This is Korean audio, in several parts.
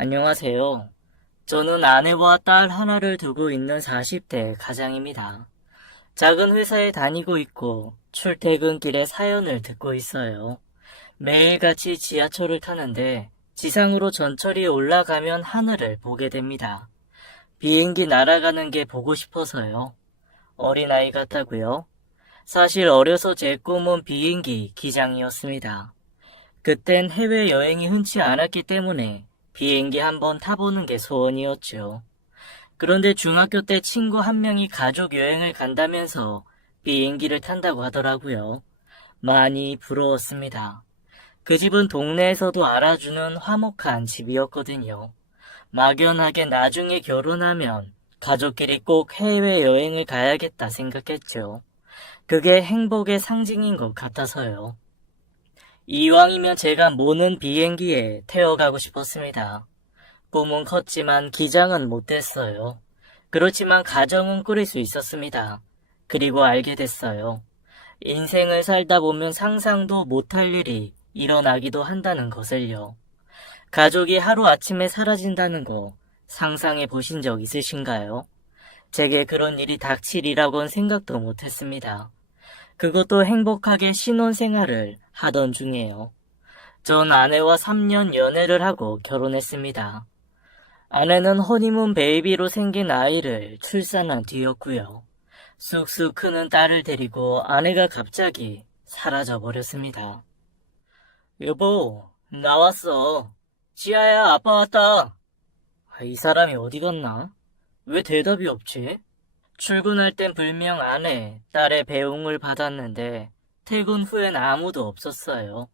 안녕하세요. 저는 아내와 딸 하나를 두고 있는 40대 가장입니다. 작은 회사에 다니고 있고 출퇴근길에 사연을 듣고 있어요. 매일같이 지하철을 타는데 지상으로 전철이 올라가면 하늘을 보게 됩니다. 비행기 날아가는 게 보고 싶어서요. 어린아이 같다고요? 사실 어려서 제 꿈은 비행기 기장이었습니다. 그땐 해외여행이 흔치 않았기 때문에 비행기 한번 타보는 게 소원이었죠. 그런데 중학교 때 친구 한 명이 가족 여행을 간다면서 비행기를 탄다고 하더라고요. 많이 부러웠습니다. 그 집은 동네에서도 알아주는 화목한 집이었거든요. 막연하게 나중에 결혼하면 가족끼리 꼭 해외여행을 가야겠다 생각했죠. 그게 행복의 상징인 것 같아서요. 이왕이면 제가 모는 비행기에 태워가고 싶었습니다. 꿈은 컸지만 기장은 못됐어요. 그렇지만 가정은 꾸릴 수 있었습니다. 그리고 알게 됐어요. 인생을 살다 보면 상상도 못할 일이 일어나기도 한다는 것을요. 가족이 하루아침에 사라진다는 거 상상해 보신 적 있으신가요? 제게 그런 일이 닥칠이라고는 생각도 못했습니다. 그것도 행복하게 신혼생활을 하던 중에요. 전 아내와 3년 연애를 하고 결혼했습니다. 아내는 허니문 베이비로 생긴 아이를 출산한 뒤였고요. 쑥쑥 크는 딸을 데리고 아내가 갑자기 사라져 버렸습니다. 여보, 나왔어. 지아야, 아빠 왔다. 이 사람이 어디 갔나? 왜 대답이 없지? 출근할 땐 불명 아내, 딸의 배웅을 받았는데 퇴근 후엔 아무도 없었어요.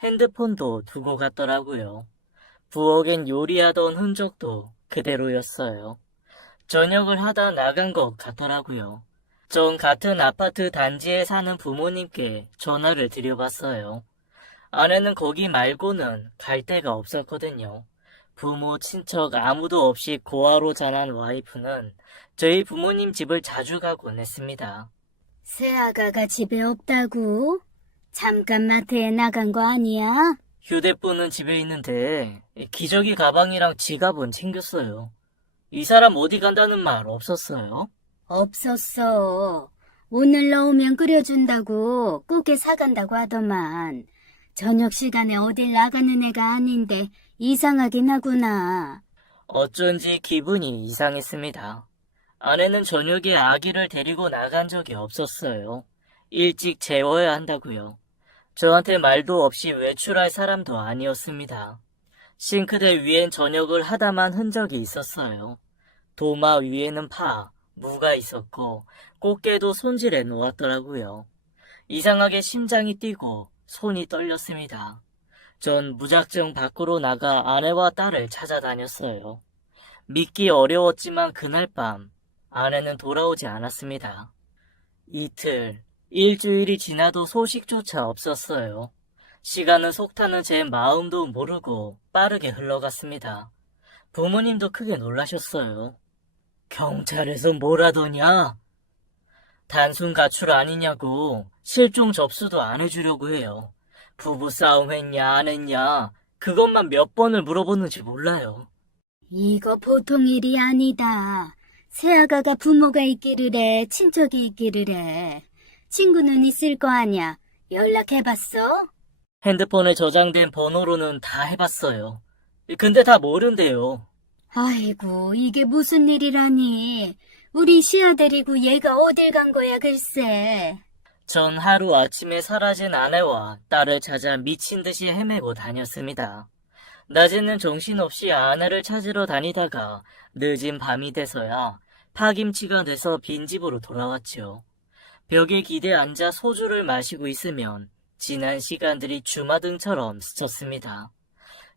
핸드폰도 두고 갔더라고요. 부엌엔 요리하던 흔적도 그대로였어요. 저녁을 하다 나간 것 같더라고요. 전 같은 아파트 단지에 사는 부모님께 전화를 드려봤어요. 아내는 거기 말고는 갈 데가 없었거든요. 부모, 친척 아무도 없이 고아로 자란 와이프는 저희 부모님 집을 자주 가곤 했습니다. 새아가가 집에 없다고? 잠깐 마트에 나간 거 아니야? 휴대폰은 집에 있는데 기저귀 가방이랑 지갑은 챙겼어요. 이 사람 어디 간다는 말 없었어요? 없었어. 오늘 넣으면 끓여준다고 꾸게 사간다고 하더만. 저녁 시간에 어딜 나가는 애가 아닌데 이상하긴 하구나. 어쩐지 기분이 이상했습니다. 아내는 저녁에 아기를 데리고 나간 적이 없었어요. 일찍 재워야 한다고요. 저한테 말도 없이 외출할 사람도 아니었습니다. 싱크대 위엔 저녁을 하다만 흔적이 있었어요. 도마 위에는 파, 무가 있었고 꽃게도 손질해 놓았더라고요. 이상하게 심장이 뛰고 손이 떨렸습니다. 전 무작정 밖으로 나가 아내와 딸을 찾아다녔어요. 믿기 어려웠지만 그날 밤 아내는 돌아오지 않았습니다. 이틀, 일주일이 지나도 소식조차 없었어요. 시간은 속타는 제 마음도 모르고 빠르게 흘러갔습니다. 부모님도 크게 놀라셨어요. 경찰에서 뭐라더냐? 단순 가출 아니냐고 실종 접수도 안 해주려고 해요. 부부싸움 했냐 안 했냐 그것만 몇 번을 물어보는지 몰라요. 이거 보통 일이 아니다. 새아가가 부모가 있기를 해, 친척이 있기를 해. 친구는 있을 거 아냐? 연락해봤어? 핸드폰에 저장된 번호로는 다 해봤어요. 근데 다 모른대요. 아이고, 이게 무슨 일이라니. 우리 시아 데리고 얘가 어딜 간 거야, 글쎄. 전 하루 아침에 사라진 아내와 딸을 찾아 미친 듯이 헤매고 다녔습니다. 낮에는 정신없이 아내를 찾으러 다니다가 늦은 밤이 돼서야 파김치가 돼서 빈집으로 돌아왔죠. 벽에 기대 앉아 소주를 마시고 있으면 지난 시간들이 주마등처럼 스쳤습니다.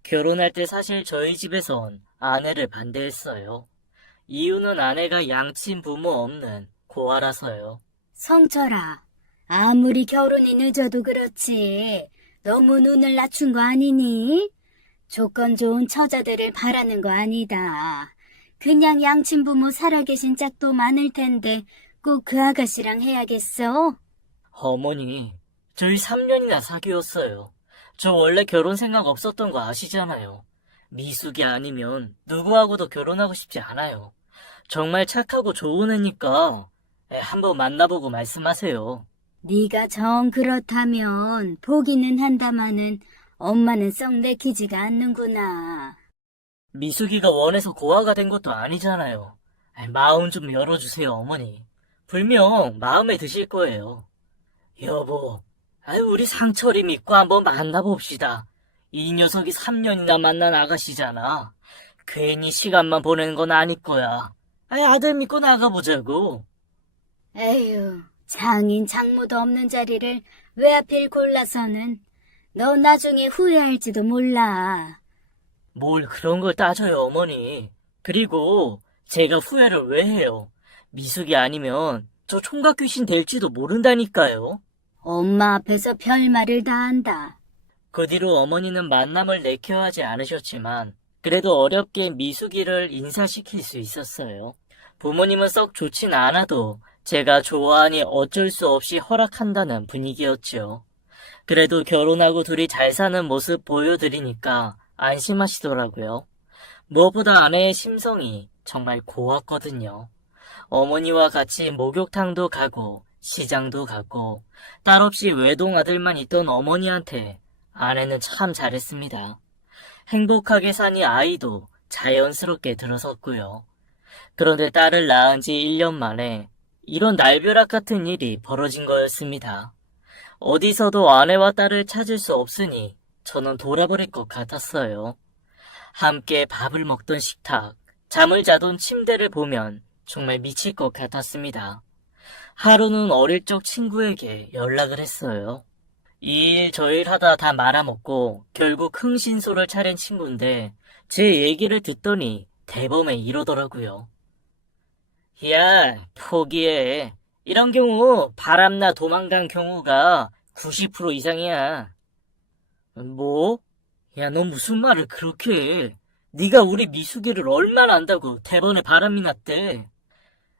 결혼할 때 사실 저희 집에선 아내를 반대했어요. 이유는 아내가 양친 부모 없는 고아라서요. 성철아, 아무리 결혼이 늦어도 그렇지. 너무 눈을 낮춘 거 아니니? 조건 좋은 처자들을 바라는 거 아니다. 그냥 양친부모 살아계신 짝도 많을 텐데 꼭 그 아가씨랑 해야겠어? 어머니, 저희 3년이나 사귀었어요. 저 원래 결혼 생각 없었던 거 아시잖아요. 미숙이 아니면 누구하고도 결혼하고 싶지 않아요. 정말 착하고 좋은 애니까 한번 만나보고 말씀하세요. 네가 정 그렇다면 보기는 한다마는 엄마는 썩 내키지가 않는구나. 미숙이가 원해서 고아가 된 것도 아니잖아요. 마음 좀 열어주세요, 어머니. 분명 마음에 드실 거예요. 여보, 우리 상철이 믿고 한번 만나봅시다. 이 녀석이 3년이나 만난 아가씨잖아. 괜히 시간만 보내는 건 아닐 거야. 아들 믿고 나가보자고. 에휴, 장인 장모도 없는 자리를 왜 하필 골라서는 너 나중에 후회할지도 몰라. 뭘 그런 걸 따져요, 어머니. 그리고 제가 후회를 왜 해요? 미숙이 아니면 저 총각 귀신 될지도 모른다니까요. 엄마 앞에서 별말을 다 한다. 그 뒤로 어머니는 만남을 내켜 하지 않으셨지만 그래도 어렵게 미숙이를 인사시킬 수 있었어요. 부모님은 썩 좋진 않아도 제가 좋아하니 어쩔 수 없이 허락한다는 분위기였죠. 그래도 결혼하고 둘이 잘 사는 모습 보여드리니까 안심하시더라고요. 무엇보다 아내의 심성이 정말 고왔거든요. 어머니와 같이 목욕탕도 가고 시장도 가고 딸 없이 외동 아들만 있던 어머니한테 아내는 참 잘했습니다. 행복하게 사니 아이도 자연스럽게 들어섰고요. 그런데 딸을 낳은 지 1년 만에 이런 날벼락 같은 일이 벌어진 거였습니다. 어디서도 아내와 딸을 찾을 수 없으니 저는 돌아버릴 것 같았어요. 함께 밥을 먹던 식탁, 잠을 자던 침대를 보면 정말 미칠 것 같았습니다. 하루는 어릴 적 친구에게 연락을 했어요. 이 일 저 일 하다 다 말아먹고 결국 흥신소를 차린 친구인데 제 얘기를 듣더니 대범해 이러더라고요. 야, 포기해. 이런 경우 바람나 도망간 경우가 90% 이상이야. 뭐? 야, 너 무슨 말을 그렇게 해? 네가 우리 미숙이를 얼마나 안다고 대번에 바람이 났대.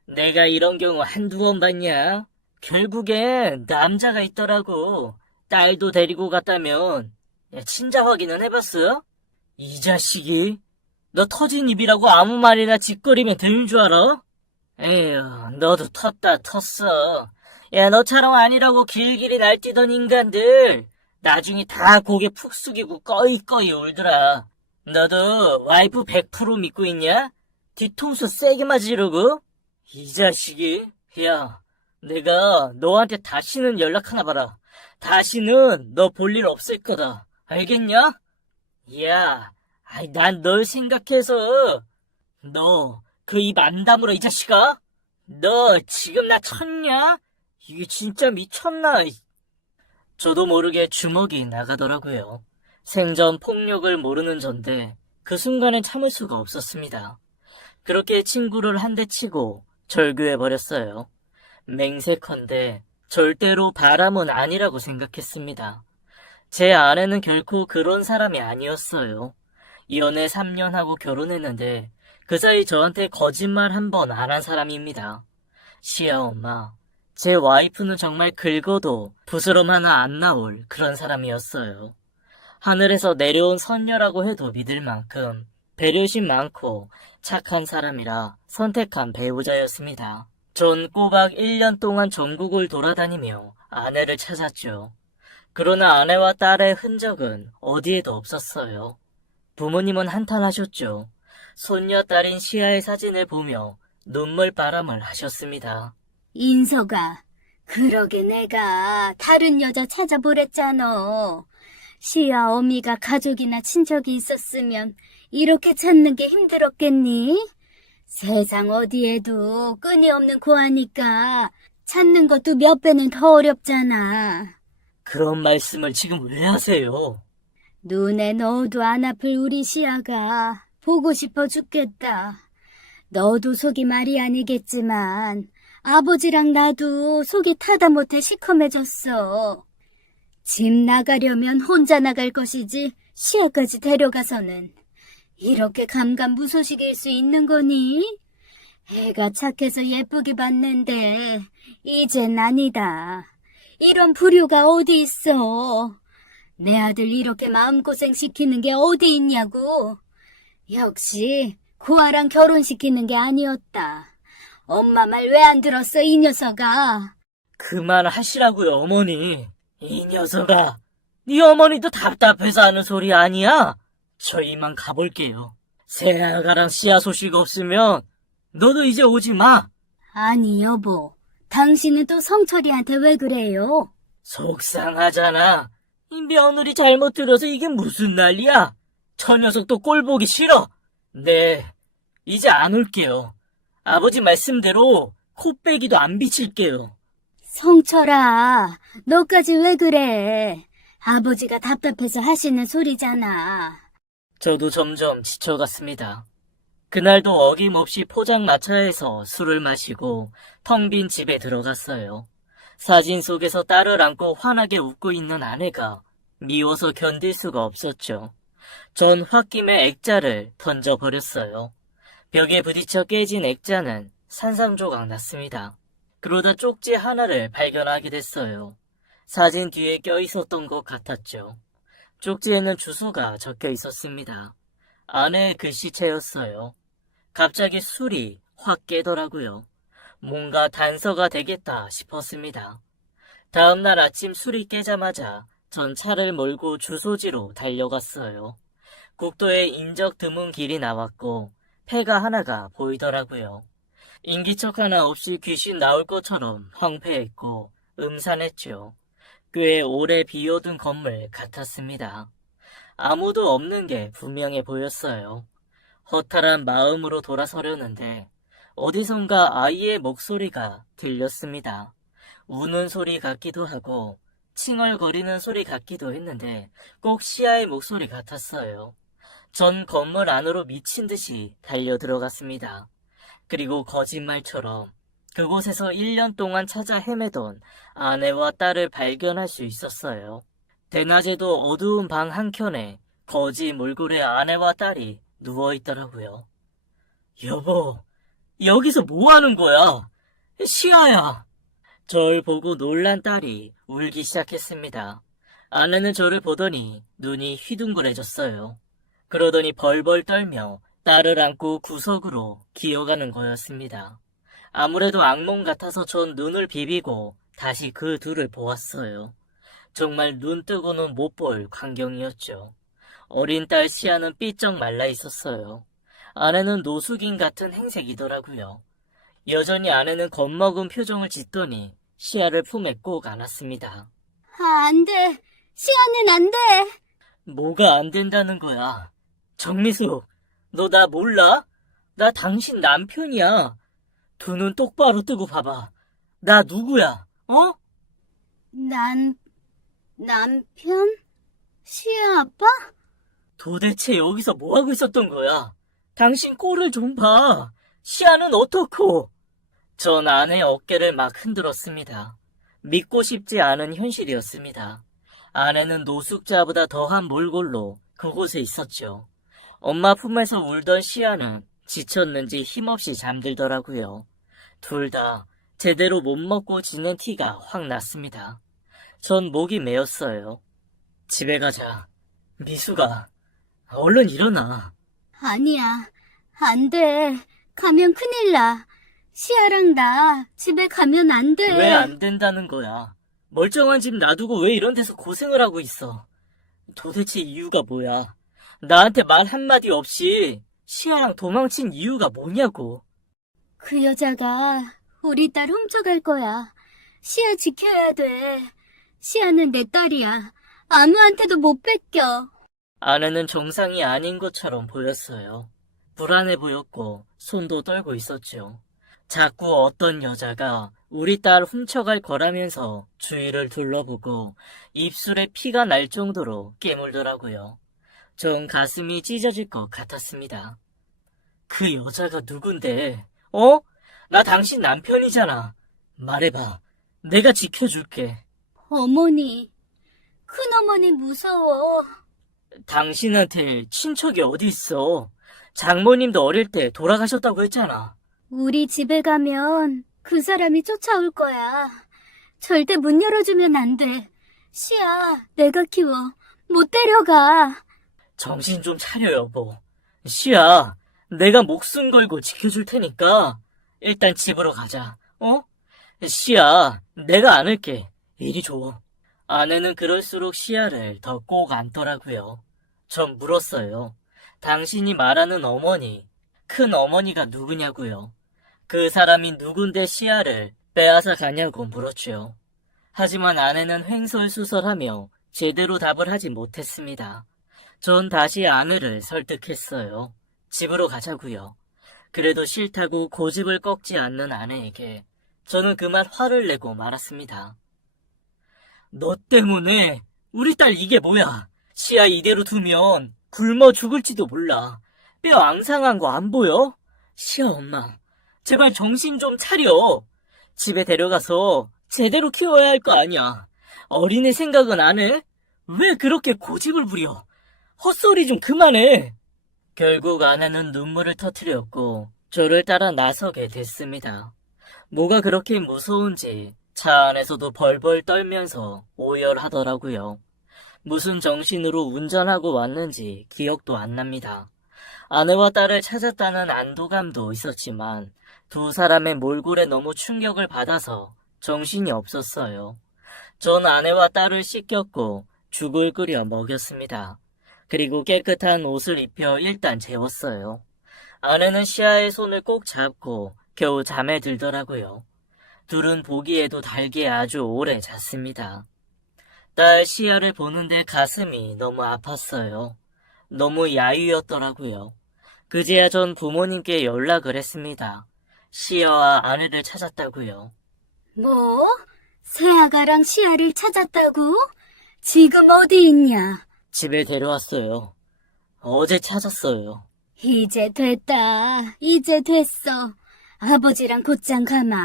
내가 이런 경우 한두 번 봤냐? 결국엔 남자가 있더라고. 딸도 데리고 갔다면. 야, 친자 확인은 해봤어? 이 자식이? 너 터진 입이라고 아무 말이나 짓거리면 되는 줄 알아? 에휴, 너도 텄다 텄어. 야, 너처럼 아니라고 길길이 날뛰던 인간들 나중에 다 고개 푹 숙이고 꺼이꺼이 울더라. 너도 와이프 100% 믿고 있냐? 뒤통수 세게 맞으려고? 이 자식이? 야, 내가 너한테 다시는 연락하나 봐라. 다시는 너 볼 일 없을 거다. 알겠냐? 야, 난 널 생각해서 너 그 입 안 다물어 이 자식아? 너 지금 나 쳤냐? 이게 진짜 미쳤나? 저도 모르게 주먹이 나가더라고요. 생전 폭력을 모르는 전데 그 순간엔 참을 수가 없었습니다. 그렇게 친구를 한 대 치고 절교해버렸어요. 맹세컨대 절대로 바람은 아니라고 생각했습니다. 제 아내는 결코 그런 사람이 아니었어요. 연애 3년 하고 결혼했는데 그 사이 저한테 거짓말 한 번 안 한 사람입니다. 시아 엄마, 제 와이프는 정말 긁어도 부스럼 하나 안 나올 그런 사람이었어요. 하늘에서 내려온 선녀라고 해도 믿을 만큼 배려심 많고 착한 사람이라 선택한 배우자였습니다. 전 꼬박 1년 동안 전국을 돌아다니며 아내를 찾았죠. 그러나 아내와 딸의 흔적은 어디에도 없었어요. 부모님은 한탄하셨죠. 손녀딸인 시아의 사진을 보며 눈물바람을 하셨습니다. 인서가, 그러게 내가 다른 여자 찾아보랬잖아. 시아 어미가 가족이나 친척이 있었으면 이렇게 찾는 게 힘들었겠니? 세상 어디에도 끈이 없는 고아니까 찾는 것도 몇 배는 더 어렵잖아. 그런 말씀을 지금 왜 하세요? 눈에 넣어도 안 아플 우리 시아가 보고 싶어 죽겠다. 너도 속이 말이 아니겠지만 아버지랑 나도 속이 타다 못해 시커매졌어. 집 나가려면 혼자 나갈 것이지 시아까지 데려가서는 이렇게 감감무소식일 수 있는 거니? 애가 착해서 예쁘게 봤는데 이젠 아니다. 이런 불효가 어디 있어. 내 아들 이렇게 마음고생 시키는 게 어디 있냐고. 역시 고아랑 결혼시키는 게 아니었다. 엄마 말 왜 안 들었어, 이 녀석아? 그만하시라고요, 어머니. 이 녀석아. 네 어머니도 답답해서 하는 소리 아니야? 저 이만 가볼게요. 새아가랑 씨앗 소식 없으면 너도 이제 오지 마. 아니, 여보. 당신은 또 성철이한테 왜 그래요? 속상하잖아. 이 며느리 잘못 들어서 이게 무슨 난리야? 저 녀석도 꼴 보기 싫어. 네, 이제 안 올게요. 아버지 말씀대로 코빼기도 안 비칠게요. 성철아, 너까지 왜 그래? 아버지가 답답해서 하시는 소리잖아. 저도 점점 지쳐갔습니다. 그날도 어김없이 포장마차에서 술을 마시고 텅 빈 집에 들어갔어요. 사진 속에서 딸을 안고 환하게 웃고 있는 아내가 미워서 견딜 수가 없었죠. 전 홧김에 액자를 던져버렸어요. 벽에 부딪혀 깨진 액자는 산산조각 났습니다. 그러다 쪽지 하나를 발견하게 됐어요. 사진 뒤에 껴있었던 것 같았죠. 쪽지에는 주소가 적혀 있었습니다. 아내의 글씨체였어요. 갑자기 술이 확 깨더라고요. 뭔가 단서가 되겠다 싶었습니다. 다음날 아침 술이 깨자마자 전 차를 몰고 주소지로 달려갔어요. 국도에 인적 드문 길이 나왔고 폐가 하나가 보이더라고요. 인기척 하나 없이 귀신 나올 것처럼 황폐했고 음산했죠. 꽤 오래 비어둔 건물 같았습니다. 아무도 없는 게 분명해 보였어요. 허탈한 마음으로 돌아서려는데 어디선가 아이의 목소리가 들렸습니다. 우는 소리 같기도 하고 칭얼거리는 소리 같기도 했는데 꼭 시아의 목소리 같았어요. 전 건물 안으로 미친 듯이 달려 들어갔습니다. 그리고 거짓말처럼 그곳에서 1년 동안 찾아 헤매던 아내와 딸을 발견할 수 있었어요. 대낮에도 어두운 방 한켠에 거지 몰골의 아내와 딸이 누워있더라고요. 여보, 여기서 뭐 하는 거야? 시아야! 절 보고 놀란 딸이 울기 시작했습니다. 아내는 저를 보더니 눈이 휘둥그레졌어요. 그러더니 벌벌 떨며 딸을 안고 구석으로 기어가는 거였습니다. 아무래도 악몽 같아서 전 눈을 비비고 다시 그 둘을 보았어요. 정말 눈 뜨고는 못 볼 광경이었죠. 어린 딸 시아는 삐쩍 말라 있었어요. 아내는 노숙인 같은 행색이더라고요. 여전히 아내는 겁먹은 표정을 짓더니 시아를 품에 꼭 안았습니다. 안 돼. 시아는 안 돼. 뭐가 안 된다는 거야? 정미수, 너 나 몰라? 나 당신 남편이야. 두 눈 똑바로 뜨고 봐봐. 나 누구야? 어? 남편? 시아 아빠? 도대체 여기서 뭐 하고 있었던 거야? 당신 꼴을 좀 봐. 시아는 어떻고? 전 아내의 어깨를 막 흔들었습니다. 믿고 싶지 않은 현실이었습니다. 아내는 노숙자보다 더한 몰골로 그곳에 있었죠. 엄마 품에서 울던 시아는 지쳤는지 힘없이 잠들더라고요. 둘 다 제대로 못 먹고 지낸 티가 확 났습니다. 전 목이 메었어요. 집에 가자. 미수가, 얼른 일어나. 아니야. 안 돼. 가면 큰일 나. 시아랑 나 집에 가면 안 돼. 왜 안 된다는 거야? 멀쩡한 집 놔두고 왜 이런 데서 고생을 하고 있어? 도대체 이유가 뭐야? 나한테 말 한마디 없이 시아랑 도망친 이유가 뭐냐고. 그 여자가 우리 딸 훔쳐갈 거야. 시아 지켜야 돼. 시아는 내 딸이야. 아무한테도 못 뺏겨. 아내는 정상이 아닌 것처럼 보였어요. 불안해 보였고 손도 떨고 있었죠. 자꾸 어떤 여자가 우리 딸 훔쳐갈 거라면서 주위를 둘러보고 입술에 피가 날 정도로 깨물더라고요. 전 가슴이 찢어질 것 같았습니다. 그 여자가 누군데? 어? 나 당신 남편이잖아. 말해봐. 내가 지켜줄게. 어머니. 큰어머니 무서워. 당신한테 친척이 어디 있어? 장모님도 어릴 때 돌아가셨다고 했잖아. 우리 집에 가면 그 사람이 쫓아올 거야. 절대 문 열어주면 안 돼. 시아, 내가 키워. 못 데려가. 정신 좀 차려, 여보. 시야, 내가 목숨 걸고 지켜줄 테니까 일단 집으로 가자. 어? 시야, 내가 안을게. 이리 줘. 아내는 그럴수록 시야를 더 꼭 안더라고요. 전 물었어요. 당신이 말하는 어머니, 큰 어머니가 누구냐고요. 그 사람이 누군데 시야를 빼앗아 가냐고 물었죠. 하지만 아내는 횡설수설하며 제대로 답을 하지 못했습니다. 전 다시 아내를 설득했어요. 집으로 가자고요. 그래도 싫다고 고집을 꺾지 않는 아내에게 저는 그만 화를 내고 말았습니다. 너 때문에 우리 딸 이게 뭐야? 시야 이대로 두면 굶어 죽을지도 몰라. 뼈 앙상한 거 안 보여? 시야 엄마, 제발 정신 좀 차려. 집에 데려가서 제대로 키워야 할 거 아니야. 어린애 생각은 안 해? 왜 그렇게 고집을 부려? 헛소리 좀 그만해. 결국 아내는 눈물을 터뜨렸고 저를 따라 나서게 됐습니다. 뭐가 그렇게 무서운지 차 안에서도 벌벌 떨면서 오열하더라고요. 무슨 정신으로 운전하고 왔는지 기억도 안 납니다. 아내와 딸을 찾았다는 안도감도 있었지만 두 사람의 몰골에 너무 충격을 받아서 정신이 없었어요. 전 아내와 딸을 씻겼고 죽을 끓여 먹였습니다. 그리고 깨끗한 옷을 입혀 일단 재웠어요. 아내는 시아의 손을 꼭 잡고 겨우 잠에 들더라고요. 둘은 보기에도 달게 아주 오래 잤습니다. 딸 시아를 보는데 가슴이 너무 아팠어요. 너무 야유였더라고요. 그제야 전 부모님께 연락을 했습니다. 시아와 아내를 찾았다고요. 뭐? 새아가랑 시아를 찾았다고? 지금 어디 있냐? 집에 데려왔어요. 어제 찾았어요. 이제 됐다. 이제 됐어. 아버지랑 곧장 가마.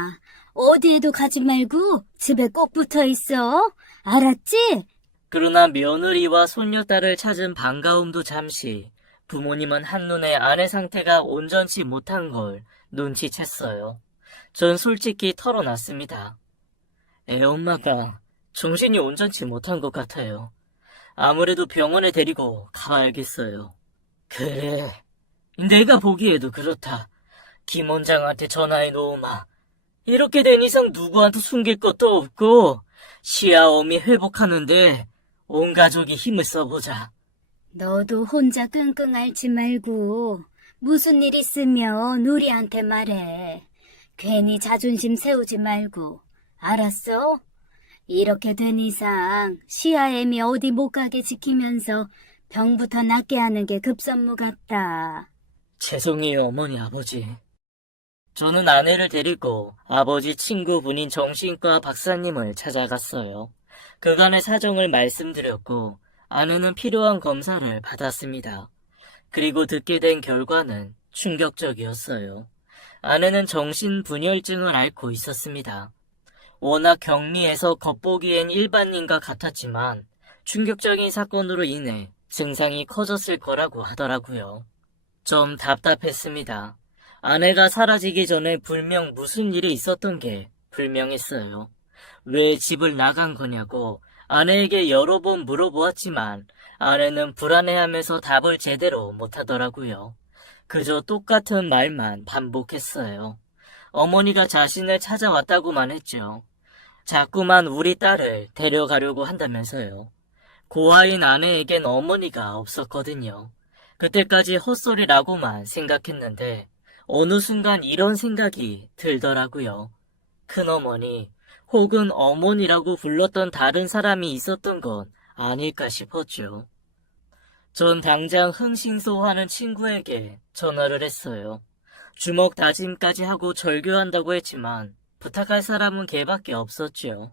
어디에도 가지 말고 집에 꼭 붙어 있어. 알았지? 그러나 며느리와 손녀딸을 찾은 반가움도 잠시, 부모님은 한눈에 아내 상태가 온전치 못한 걸 눈치챘어요. 전 솔직히 털어놨습니다. 애엄마가 정신이 온전치 못한 것 같아요. 아무래도 병원에 데리고 가봐야겠어요. 그래, 내가 보기에도 그렇다. 김 원장한테 전화해 놓으마. 이렇게 된 이상 누구한테 숨길 것도 없고 시아엄이 회복하는데 온 가족이 힘을 써보자. 너도 혼자 끙끙 앓지 말고 무슨 일 있으면 우리한테 말해. 괜히 자존심 세우지 말고. 알았어? 이렇게 된 이상 시아엠이 어디 못 가게 지키면서 병부터 낫게 하는 게 급선무 같다. 죄송해요, 어머니, 아버지. 저는 아내를 데리고 아버지 친구분인 정신과 박사님을 찾아갔어요. 그간의 사정을 말씀드렸고 아내는 필요한 검사를 받았습니다. 그리고 듣게 된 결과는 충격적이었어요. 아내는 정신분열증을 앓고 있었습니다. 워낙 경미해서 겉보기엔 일반인과 같았지만 충격적인 사건으로 인해 증상이 커졌을 거라고 하더라고요. 좀 답답했습니다. 아내가 사라지기 전에 분명 무슨 일이 있었던 게 불명했어요. 왜 집을 나간 거냐고 아내에게 여러 번 물어보았지만 아내는 불안해하면서 답을 제대로 못하더라고요. 그저 똑같은 말만 반복했어요. 어머니가 자신을 찾아왔다고만 했죠. 자꾸만 우리 딸을 데려가려고 한다면서요. 고아인 아내에겐 어머니가 없었거든요. 그때까지 헛소리라고만 생각했는데 어느 순간 이런 생각이 들더라고요. 큰어머니 혹은 어머니라고 불렀던 다른 사람이 있었던 건 아닐까 싶었죠. 전 당장 흥신소하는 친구에게 전화를 했어요. 주먹 다짐까지 하고 절교한다고 했지만 부탁할 사람은 걔밖에 없었죠.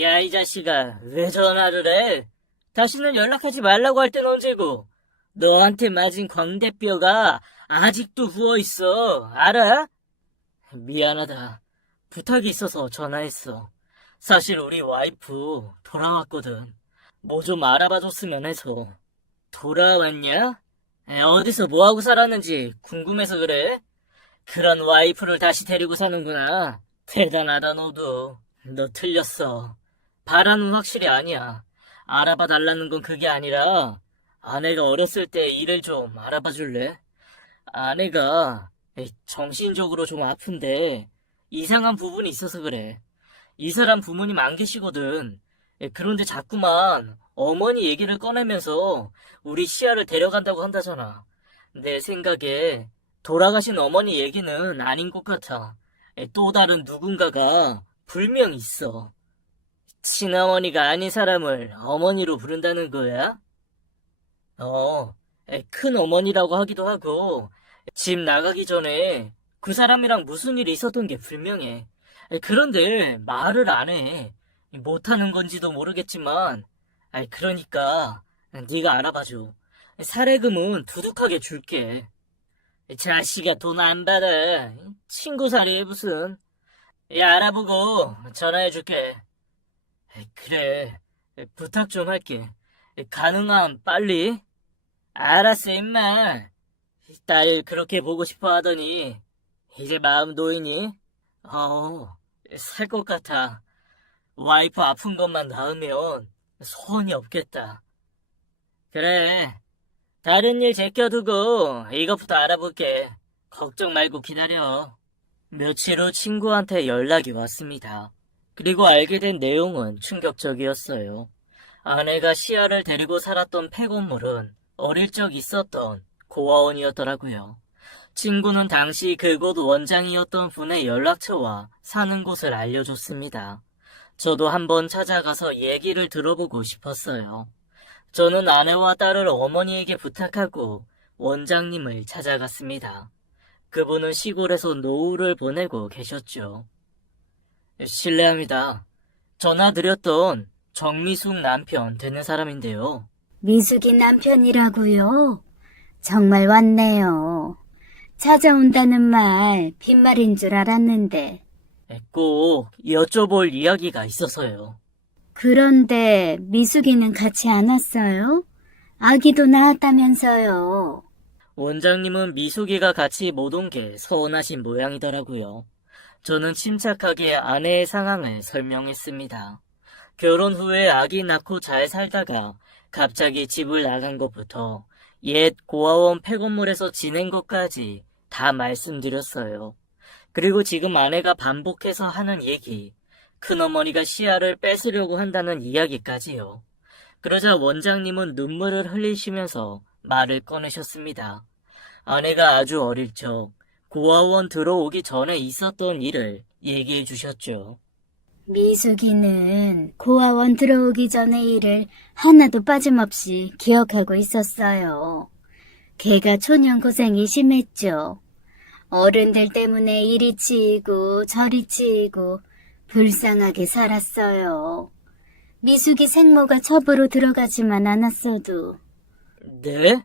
야, 이 자식아, 왜 전화를 해? 다시는 연락하지 말라고 할 땐 언제고? 너한테 맞은 광대뼈가 아직도 부어있어. 알아? 미안하다. 부탁이 있어서 전화했어. 사실 우리 와이프 돌아왔거든. 뭐 좀 알아봐줬으면 해서. 돌아왔냐? 어디서 뭐하고 살았는지 궁금해서 그래? 그런 와이프를 다시 데리고 사는구나. 대단하다 너도. 너 틀렸어. 바라는 확실히 아니야. 알아봐 달라는 건 그게 아니라 아내가 어렸을 때 일을 좀 알아봐 줄래? 아내가 정신적으로 좀 아픈데 이상한 부분이 있어서 그래. 이 사람 부모님 안 계시거든. 그런데 자꾸만 어머니 얘기를 꺼내면서 우리 시아를 데려간다고 한다잖아. 내 생각에 돌아가신 어머니 얘기는 아닌 것 같아. 또 다른 누군가가 분명 있어. 친어머니가 아닌 사람을 어머니로 부른다는 거야? 큰 어머니라고 하기도 하고, 집 나가기 전에 그 사람이랑 무슨 일이 있었던 게 분명해. 그런데 말을 안 해. 못하는 건지도 모르겠지만, 그러니까 네가 알아봐줘. 사례금은 두둑하게 줄게. 자식아 돈 안 받아. 친구 사리에 무슨. 알아보고 전화해줄게. 그래, 부탁 좀 할게. 가능한 빨리? 알았어, 임마. 딸 그렇게 보고 싶어 하더니, 이제 마음 놓이니? 살 것 같아. 와이프 아픈 것만 나으면 소원이 없겠다. 그래, 다른 일 제껴두고 이것부터 알아볼게. 걱정 말고 기다려. 며칠 후 친구한테 연락이 왔습니다. 그리고 알게 된 내용은 충격적이었어요. 아내가 시아를 데리고 살았던 폐건물은 어릴 적 있었던 고아원이었더라고요. 친구는 당시 그곳 원장이었던 분의 연락처와 사는 곳을 알려줬습니다. 저도 한번 찾아가서 얘기를 들어보고 싶었어요. 저는 아내와 딸을 어머니에게 부탁하고 원장님을 찾아갔습니다. 그분은 시골에서 노후를 보내고 계셨죠. 실례합니다. 전화드렸던 정미숙 남편 되는 사람인데요. 미숙이 남편이라고요? 정말 왔네요. 찾아온다는 말 빈말인 줄 알았는데. 꼭 여쭤볼 이야기가 있어서요. 그런데 미숙이는 같이 안 왔어요? 아기도 낳았다면서요. 원장님은 미숙이가 같이 못 온 게 서운하신 모양이더라고요. 저는 침착하게 아내의 상황을 설명했습니다. 결혼 후에 아기 낳고 잘 살다가 갑자기 집을 나간 것부터 옛 고아원 폐건물에서 지낸 것까지 다 말씀드렸어요. 그리고 지금 아내가 반복해서 하는 얘기, 큰어머니가 시아를 뺏으려고 한다는 이야기까지요. 그러자 원장님은 눈물을 흘리시면서 말을 꺼내셨습니다. 아내가 아주 어릴 적 고아원 들어오기 전에 있었던 일을 얘기해 주셨죠. 미숙이는 고아원 들어오기 전의 일을 하나도 빠짐없이 기억하고 있었어요. 걔가 초년 고생이 심했죠. 어른들 때문에 이리 치이고 저리 치이고 불쌍하게 살았어요. 미숙이 생모가 첩으로 들어가지만 않았어도. 네?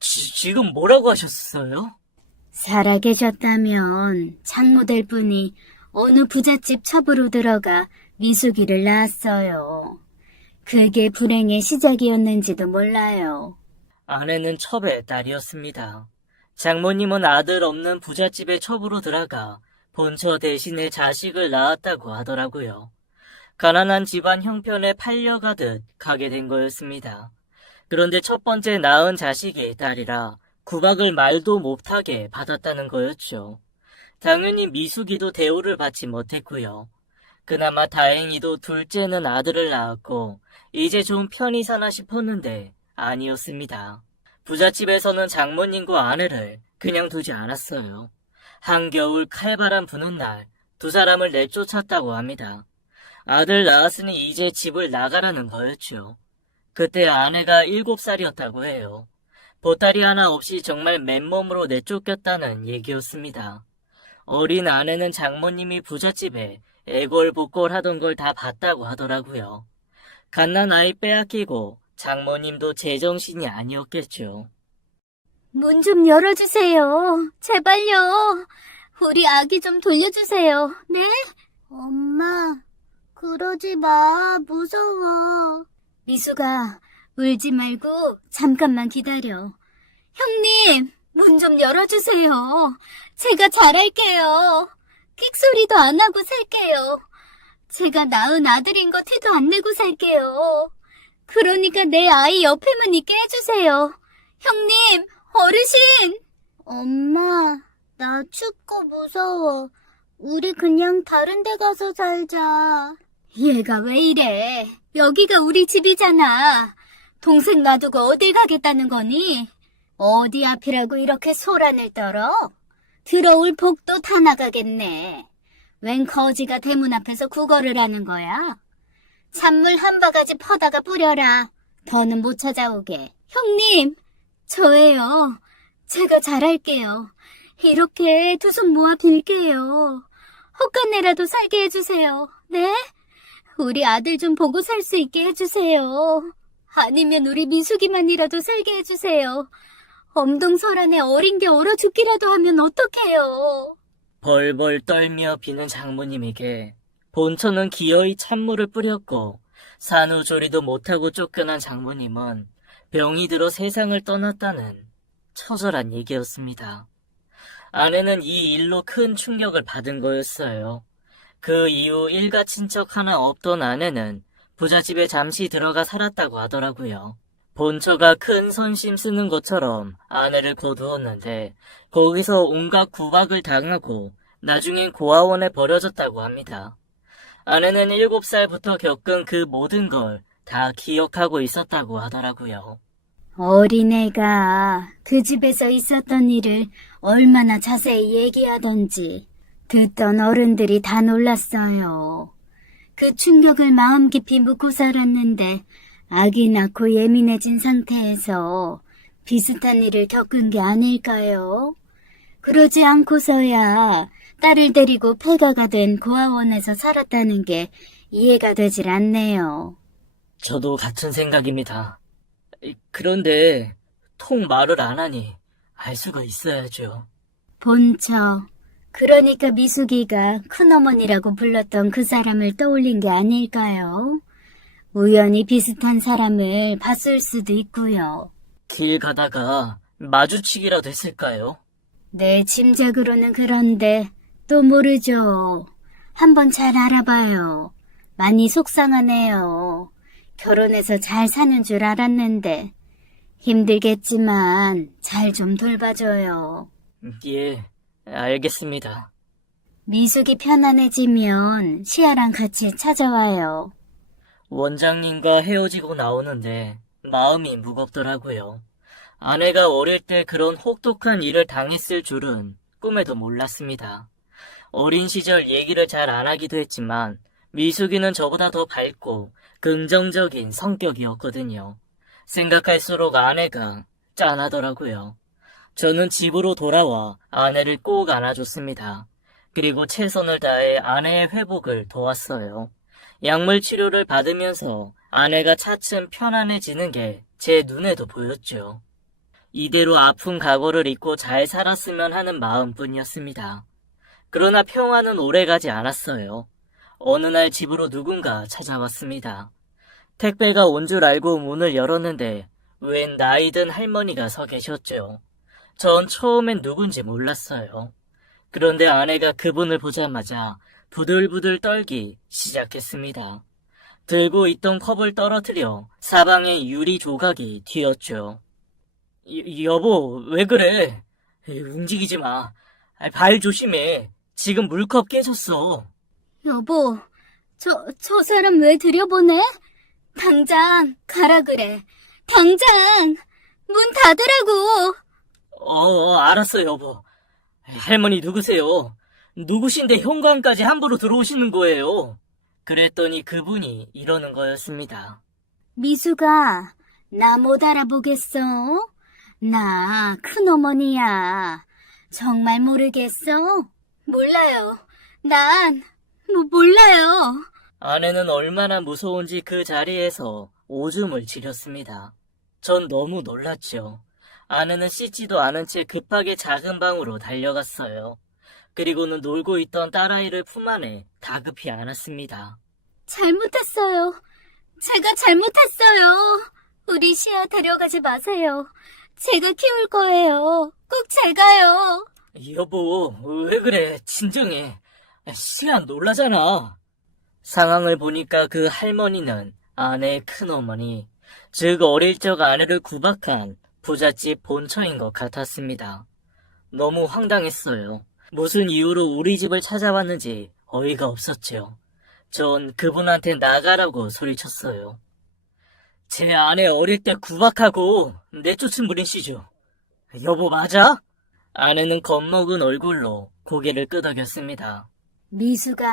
지금 뭐라고 하셨어요? 살아계셨다면 장모될 분이 어느 부잣집 첩으로 들어가 미숙이를 낳았어요. 그게 불행의 시작이었는지도 몰라요. 아내는 첩의 딸이었습니다. 장모님은 아들 없는 부잣집의 첩으로 들어가 본처 대신에 자식을 낳았다고 하더라고요. 가난한 집안 형편에 팔려가듯 가게 된 거였습니다. 그런데 첫 번째 낳은 자식이 딸이라 구박을 말도 못하게 받았다는 거였죠. 당연히 미숙이도 대우를 받지 못했고요. 그나마 다행히도 둘째는 아들을 낳았고 이제 좀 편히 사나 싶었는데 아니었습니다. 부잣집에서는 장모님과 아내를 그냥 두지 않았어요. 한겨울 칼바람 부는 날 두 사람을 내쫓았다고 합니다. 아들 낳았으니 이제 집을 나가라는 거였죠. 그때 아내가 7살이었다고 해요. 보따리 하나 없이 정말 맨몸으로 내쫓겼다는 얘기였습니다. 어린 아내는 장모님이 부잣집에 애걸복걸하던 걸 다 봤다고 하더라고요. 갓난 아이 빼앗기고 장모님도 제정신이 아니었겠죠. 문 좀 열어주세요. 제발요. 우리 아기 좀 돌려주세요. 네? 엄마, 그러지 마. 무서워. 미숙아, 울지 말고 잠깐만 기다려. 형님, 문 좀 열어주세요. 제가 잘할게요. 끽소리도 안 하고 살게요. 제가 낳은 아들인 거 티도 안 내고 살게요. 그러니까 내 아이 옆에만 있게 해주세요. 형님, 어르신! 엄마, 나 춥고 무서워. 우리 그냥 다른 데 가서 살자. 얘가 왜 이래? 여기가 우리 집이잖아. 동생 놔두고 어딜 가겠다는 거니? 어디 앞이라고 이렇게 소란을 떨어? 들어올 복도 다 나가겠네. 웬 거지가 대문 앞에서 구걸을 하는 거야? 찬물 한 바가지 퍼다가 뿌려라. 더는 못 찾아오게. 형님, 저예요. 제가 잘할게요. 이렇게 두 손 모아 빌게요. 헛간내라도 살게 해주세요. 네? 우리 아들 좀 보고 살 수 있게 해주세요. 아니면 우리 미숙이만이라도 살게 해주세요. 엄동설안에 어린 게 얼어 죽기라도 하면 어떡해요. 벌벌 떨며 비는 장모님에게 본처는 기어이 찬물을 뿌렸고 산후조리도 못하고 쫓겨난 장모님은 병이 들어 세상을 떠났다는 처절한 얘기였습니다. 아내는 이 일로 큰 충격을 받은 거였어요. 그 이후 일가 친척 하나 없던 아내는 부잣집에 잠시 들어가 살았다고 하더라고요. 본처가 큰 선심 쓰는 것처럼 아내를 거두었는데 거기서 온갖 구박을 당하고 나중엔 고아원에 버려졌다고 합니다. 아내는 7살부터 겪은 그 모든 걸 다 기억하고 있었다고 하더라고요. 어린애가 그 집에서 있었던 일을 얼마나 자세히 얘기하던지 듣던 어른들이 다 놀랐어요. 그 충격을 마음 깊이 묻고 살았는데 아기 낳고 예민해진 상태에서 비슷한 일을 겪은 게 아닐까요? 그러지 않고서야 딸을 데리고 폐가가 된 고아원에서 살았다는 게 이해가 되질 않네요. 저도 같은 생각입니다. 그런데 통 말을 안 하니 알 수가 있어야죠. 본처, 그러니까 미숙이가 큰어머니라고 불렀던 그 사람을 떠올린 게 아닐까요? 우연히 비슷한 사람을 봤을 수도 있고요. 길 가다가 마주치기라도 했을까요? 내 짐작으로는 그런데 또 모르죠. 한번 잘 알아봐요. 많이 속상하네요. 결혼해서 잘 사는 줄 알았는데 힘들겠지만 잘 좀 돌봐줘요. 예, 알겠습니다. 미숙이 편안해지면 시아랑 같이 찾아와요. 원장님과 헤어지고 나오는데 마음이 무겁더라고요. 아내가 어릴 때 그런 혹독한 일을 당했을 줄은 꿈에도 몰랐습니다. 어린 시절 얘기를 잘 안 하기도 했지만 미숙이는 저보다 더 밝고 긍정적인 성격이었거든요. 생각할수록 아내가 짠하더라고요. 저는 집으로 돌아와 아내를 꼭 안아줬습니다. 그리고 최선을 다해 아내의 회복을 도왔어요. 약물 치료를 받으면서 아내가 차츰 편안해지는 게 제 눈에도 보였죠. 이대로 아픈 각오를 잊고 잘 살았으면 하는 마음뿐이었습니다. 그러나 평화는 오래가지 않았어요. 어느 날 집으로 누군가 찾아왔습니다. 택배가 온 줄 알고 문을 열었는데 웬 나이든 할머니가 서 계셨죠. 전 처음엔 누군지 몰랐어요. 그런데 아내가 그분을 보자마자 부들부들 떨기 시작했습니다. 들고 있던 컵을 떨어뜨려 사방에 유리 조각이 튀었죠. 여보, 왜 그래? 움직이지 마. 발 조심해. 지금 물컵 깨졌어. 여보, 저 사람 왜 들여보내? 당장 가라 그래. 당장 문 닫으라고. 알았어, 여보. 할머니 누구세요? 누구신데 현관까지 함부로 들어오시는 거예요? 그랬더니 그분이 이러는 거였습니다. 미수가 나 못 알아보겠어? 나 큰어머니야. 정말 모르겠어? 몰라요. 난 몰라요. 아내는 얼마나 무서운지 그 자리에서 오줌을 지렸습니다. 전 너무 놀랐죠. 아내는 씻지도 않은 채 급하게 작은 방으로 달려갔어요. 그리고는 놀고 있던 딸아이를 품 안에 다급히 안았습니다. 잘못했어요. 제가 잘못했어요. 우리 시아 데려가지 마세요. 제가 키울 거예요. 꼭 제가요. 여보, 왜 그래? 진정해. 시안 놀라잖아. 상황을 보니까 그 할머니는 아내의 큰어머니, 즉 어릴 적 아내를 구박한 부잣집 본처인 것 같았습니다. 너무 황당했어요. 무슨 이유로 우리 집을 찾아왔는지 어이가 없었죠. 전 그분한테 나가라고 소리쳤어요. 제 아내 어릴 때 구박하고 내쫓은 분이시죠? 여보 맞아? 아내는 겁먹은 얼굴로 고개를 끄덕였습니다. 미수가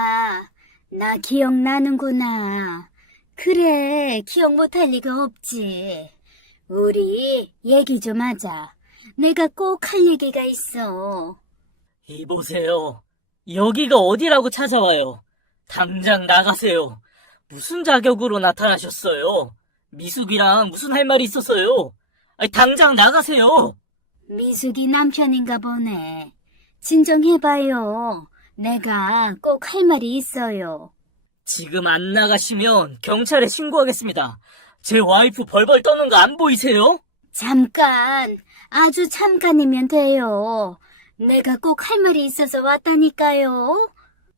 나 기억나는구나. 그래, 기억 못할 리가 없지. 우리 얘기 좀 하자. 내가 꼭 할 얘기가 있어. 이보세요. 여기가 어디라고 찾아와요. 당장 나가세요. 무슨 자격으로 나타나셨어요? 미숙이랑 무슨 할 말이 있었어요? 아니, 당장 나가세요. 미숙이 남편인가 보네. 진정해봐요. 내가 꼭 할 말이 있어요. 지금 안 나가시면 경찰에 신고하겠습니다. 제 와이프 벌벌 떠는 거 안 보이세요? 잠깐, 아주 잠깐이면 돼요. 내가 꼭 할 말이 있어서 왔다니까요.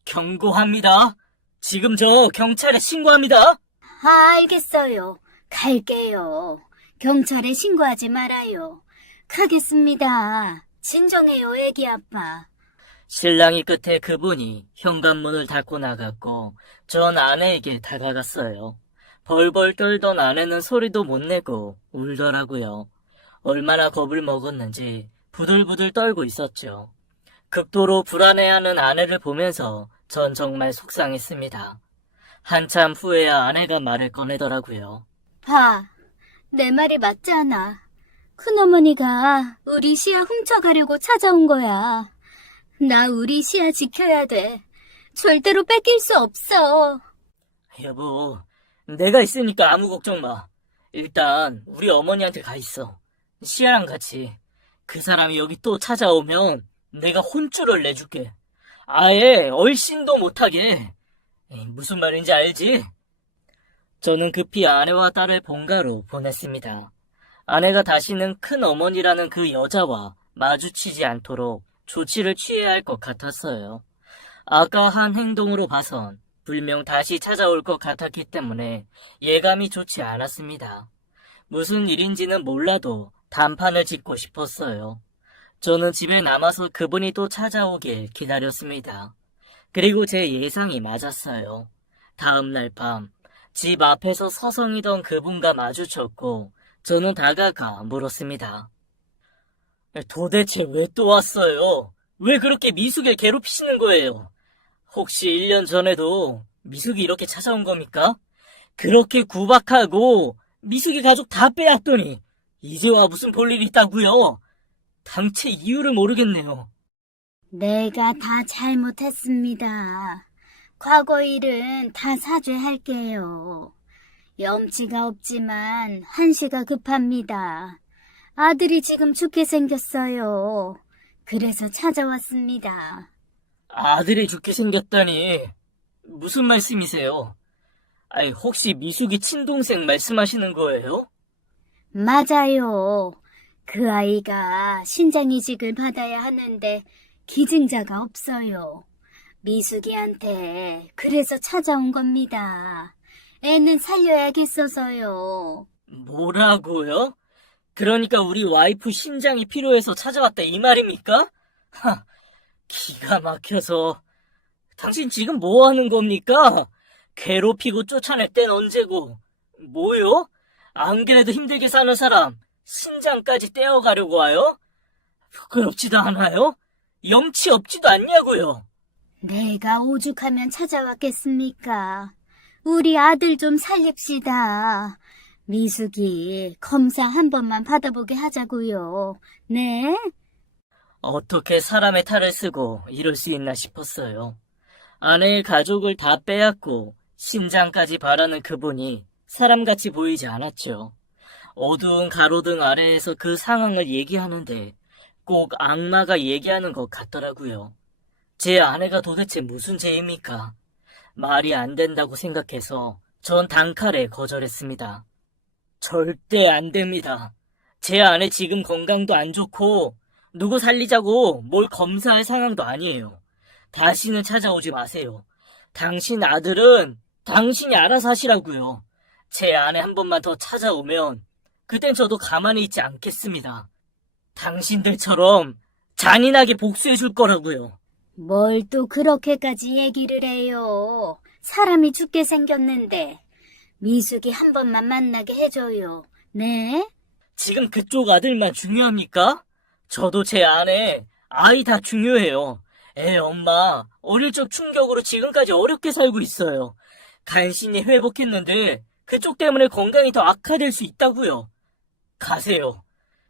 경고합니다. 지금 저 경찰에 신고합니다. 알겠어요. 갈게요. 경찰에 신고하지 말아요. 가겠습니다. 진정해요, 애기 아빠. 신랑이 끝에 그분이 현관문을 닫고 나갔고 전 아내에게 다가갔어요. 벌벌 떨던 아내는 소리도 못 내고 울더라고요. 얼마나 겁을 먹었는지 부들부들 떨고 있었죠. 극도로 불안해하는 아내를 보면서 전 정말 속상했습니다. 한참 후에야 아내가 말을 꺼내더라고요. 봐, 내 말이 맞잖아. 큰어머니가 우리 시아 훔쳐가려고 찾아온 거야. 나 우리 시아 지켜야 돼. 절대로 뺏길 수 없어. 여보, 내가 있으니까 아무 걱정 마. 일단 우리 어머니한테 가 있어. 시아랑 같이. 그 사람이 여기 또 찾아오면 내가 혼쭐을 내줄게. 아예 얼씬도 못하게. 무슨 말인지 알지? 저는 급히 아내와 딸을 본가로 보냈습니다. 아내가 다시는 큰 어머니라는 그 여자와 마주치지 않도록 조치를 취해야 할 것 같았어요. 아까 한 행동으로 봐선 분명 다시 찾아올 것 같았기 때문에 예감이 좋지 않았습니다. 무슨 일인지는 몰라도 단판을 짓고 싶었어요. 저는 집에 남아서 그분이 또 찾아오길 기다렸습니다. 그리고 제 예상이 맞았어요. 다음 날 밤, 집 앞에서 서성이던 그분과 마주쳤고 저는 다가가 물었습니다. 도대체 왜 또 왔어요? 왜 그렇게 미숙을 괴롭히시는 거예요? 혹시 1년 전에도 미숙이 이렇게 찾아온 겁니까? 그렇게 구박하고 미숙이 가족 다 빼앗더니 이제 와 무슨 볼 일이 있다고요? 당최 이유를 모르겠네요. 내가 다 잘못했습니다. 과거 일은 다 사죄할게요. 염치가 없지만 한시가 급합니다. 아들이 지금 죽게 생겼어요. 그래서 찾아왔습니다. 아들이 죽게 생겼다니 무슨 말씀이세요? 아니 혹시 미숙이 친동생 말씀하시는 거예요? 맞아요. 그 아이가 신장이식을 받아야 하는데 기증자가 없어요. 미숙이한테 그래서 찾아온 겁니다. 애는 살려야겠어서요. 뭐라고요? 그러니까 우리 와이프 신장이 필요해서 찾아왔다 이 말입니까? 하, 기가 막혀서. 당신 지금 뭐 하는 겁니까? 괴롭히고 쫓아낼 땐 언제고. 뭐요? 안 그래도 힘들게 사는 사람 신장까지 떼어가려고 와요? 부끄럽지도 않아요? 염치 없지도 않냐고요? 내가 오죽하면 찾아왔겠습니까? 우리 아들 좀 살립시다. 미숙이 검사 한 번만 받아보게 하자고요. 네? 어떻게 사람의 탈을 쓰고 이럴 수 있나 싶었어요. 아내의 가족을 다 빼앗고 신장까지 바라는 그분이 사람같이 보이지 않았죠. 어두운 가로등 아래에서 그 상황을 얘기하는데 꼭 악마가 얘기하는 것 같더라고요. 제 아내가 도대체 무슨 죄입니까? 말이 안 된다고 생각해서 전 단칼에 거절했습니다. 절대 안 됩니다. 제 아내 지금 건강도 안 좋고 누구 살리자고 뭘 검사할 상황도 아니에요. 다시는 찾아오지 마세요. 당신 아들은 당신이 알아서 하시라고요. 제 아내 한 번만 더 찾아오면 그땐 저도 가만히 있지 않겠습니다. 당신들처럼 잔인하게 복수해 줄 거라고요. 뭘 또 그렇게까지 얘기를 해요. 사람이 죽게 생겼는데 미숙이 한 번만 만나게 해줘요. 네? 지금 그쪽 아들만 중요합니까? 저도 제 아내, 아이 다 중요해요. 애 엄마, 어릴 적 충격으로 지금까지 어렵게 살고 있어요. 간신히 회복했는데 그쪽 때문에 건강이 더 악화될 수 있다고요. 가세요.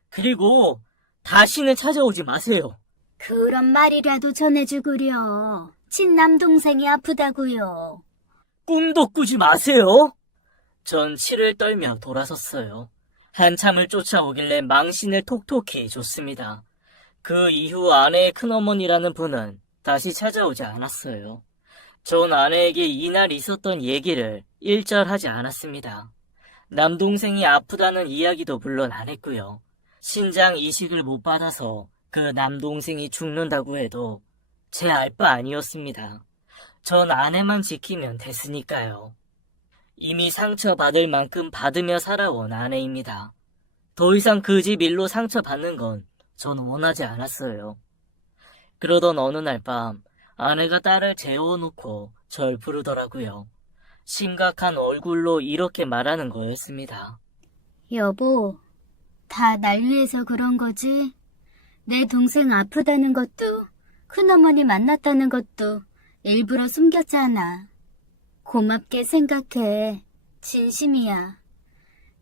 그리고 다시는 찾아오지 마세요. 그런 말이라도 전해주구려. 친남동생이 아프다고요. 꿈도 꾸지 마세요. 전 치를 떨며 돌아섰어요. 한참을 쫓아오길래 망신을 톡톡히 줬습니다. 그 이후 아내의 큰어머니라는 분은 다시 찾아오지 않았어요. 전 아내에게 이날 있었던 얘기를 일절하지 않았습니다. 남동생이 아프다는 이야기도 물론 안 했고요. 신장 이식을 못 받아서 그 남동생이 죽는다고 해도 제 알 바 아니었습니다. 전 아내만 지키면 됐으니까요. 이미 상처받을 만큼 받으며 살아온 아내입니다. 더 이상 그 집 일로 상처받는 건 전 원하지 않았어요. 그러던 어느 날 밤 아내가 딸을 재워놓고 절 부르더라고요. 심각한 얼굴로 이렇게 말하는 거였습니다. 여보, 다 날 위해서 그런 거지? 내 동생 아프다는 것도 큰어머니 만났다는 것도 일부러 숨겼잖아. 고맙게 생각해. 진심이야.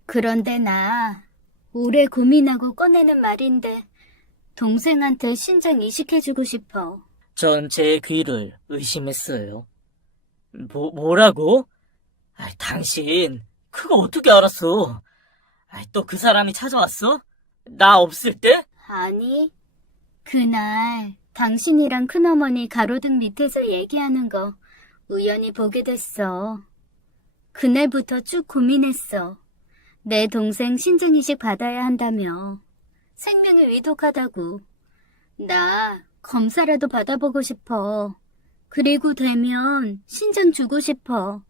그런데 나 오래 고민하고 꺼내는 말인데 동생한테 신장 이식해주고 싶어. 전 제 귀를 의심했어요. 뭐라고? 당신 그거 어떻게 알았어? 또 그 사람이 찾아왔어? 나 없을 때? 아니, 그날 당신이랑 큰어머니 가로등 밑에서 얘기하는 거 우연히 보게 됐어. 그날부터 쭉 고민했어. 내 동생 신장이식 받아야 한다며. 생명이 위독하다고. 나 검사라도 받아보고 싶어. 그리고 되면 신장 주고 싶어.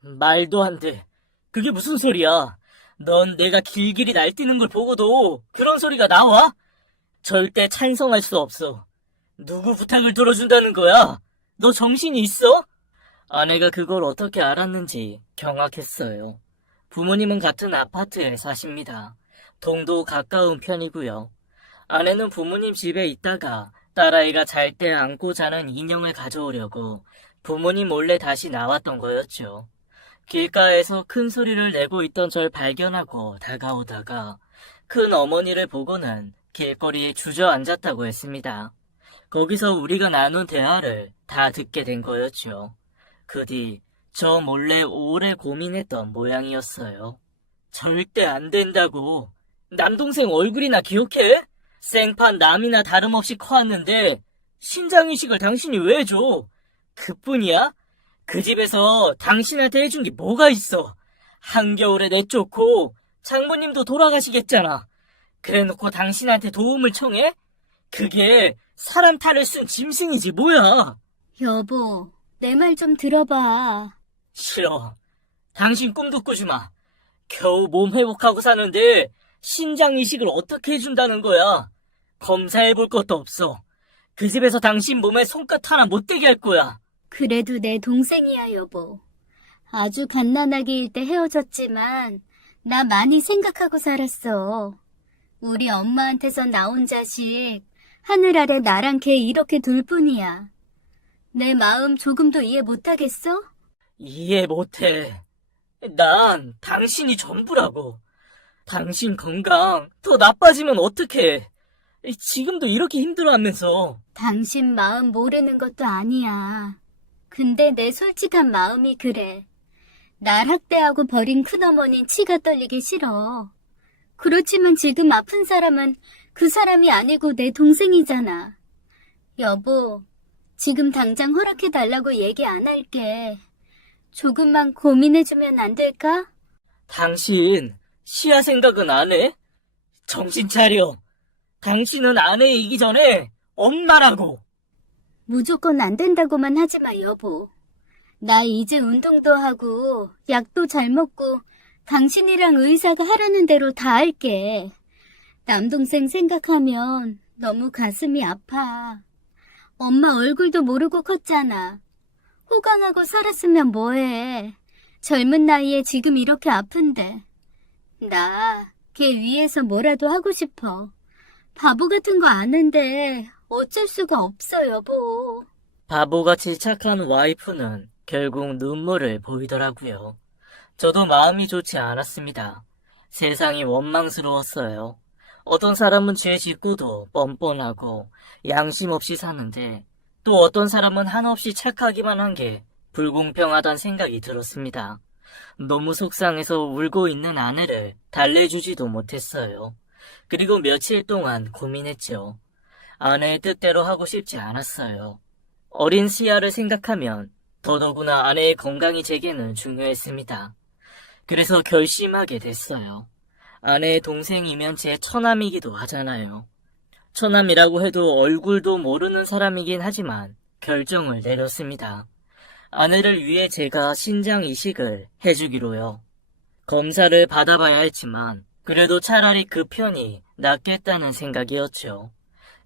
말도 안 돼. 그게 무슨 소리야? 넌 내가 길길이 날뛰는 걸 보고도 그런 소리가 나와? 절대 찬성할 수 없어. 누구 부탁을 들어준다는 거야? 너 정신이 있어? 아내가 그걸 어떻게 알았는지 경악했어요. 부모님은 같은 아파트에 사십니다. 동도 가까운 편이고요. 아내는 부모님 집에 있다가 딸아이가 잘 때 안고 자는 인형을 가져오려고 부모님 몰래 다시 나왔던 거였죠. 길가에서 큰 소리를 내고 있던 절 발견하고 다가오다가 큰 어머니를 보고는 길거리에 주저앉았다고 했습니다. 거기서 우리가 나눈 대화를 다 듣게 된 거였죠. 그 뒤 저 몰래 오래 고민했던 모양이었어요. 절대 안 된다고. 남동생 얼굴이나 기억해? 생판 남이나 다름없이 커왔는데 신장이식을 당신이 왜 줘? 그뿐이야? 그 집에서 당신한테 해준 게 뭐가 있어? 한겨울에 내쫓고 장모님도 돌아가시겠잖아. 그래놓고 당신한테 도움을 청해? 그게 사람 탈을 쓴 짐승이지 뭐야. 여보, 내 말 좀 들어봐. 싫어. 당신 꿈도 꾸지 마. 겨우 몸 회복하고 사는데 신장 이식을 어떻게 해준다는 거야. 검사해볼 것도 없어. 그 집에서 당신 몸에 손끝 하나 못 대게 할 거야. 그래도 내 동생이야, 여보. 아주 갓난아기 일 때 헤어졌지만 나 많이 생각하고 살았어. 우리 엄마한테서 나온 자식, 하늘 아래 나랑 걔 이렇게 둘 뿐이야. 내 마음 조금도 이해 못하겠어? 이해 못해. 난 당신이 전부라고. 당신 건강 더 나빠지면 어떡해. 지금도 이렇게 힘들어하면서. 당신 마음 모르는 것도 아니야. 근데 내 솔직한 마음이 그래. 날 학대하고 버린 큰어머니 치가 떨리기 싫어. 그렇지만 지금 아픈 사람은 그 사람이 아니고 내 동생이잖아. 여보, 지금 당장 허락해달라고 얘기 안 할게. 조금만 고민해주면 안 될까? 당신 시야 생각은 안 해? 정신 차려. 당신은 아내이기 전에 엄마라고. 무조건 안 된다고만 하지 마, 여보. 나 이제 운동도 하고 약도 잘 먹고 당신이랑 의사가 하라는 대로 다 할게. 남동생 생각하면 너무 가슴이 아파. 엄마 얼굴도 모르고 컸잖아. 호강하고 살았으면 뭐해. 젊은 나이에 지금 이렇게 아픈데. 나 걔 위해서 뭐라도 하고 싶어. 바보 같은 거 아는데 어쩔 수가 없어, 여보. 바보같이 착한 와이프는 결국 눈물을 보이더라고요. 저도 마음이 좋지 않았습니다. 세상이 원망스러웠어요. 어떤 사람은 죄 짓고도 뻔뻔하고 양심 없이 사는데 또 어떤 사람은 한없이 착하기만 한 게 불공평하다는 생각이 들었습니다. 너무 속상해서 울고 있는 아내를 달래주지도 못했어요. 그리고 며칠 동안 고민했죠. 아내의 뜻대로 하고 싶지 않았어요. 어린 시야를 생각하면 더더구나 아내의 건강이 제게는 중요했습니다. 그래서 결심하게 됐어요. 아내의 동생이면 제 처남이기도 하잖아요. 처남이라고 해도 얼굴도 모르는 사람이긴 하지만 결정을 내렸습니다. 아내를 위해 제가 신장 이식을 해주기로요. 검사를 받아봐야 했지만 그래도 차라리 그 편이 낫겠다는 생각이었죠.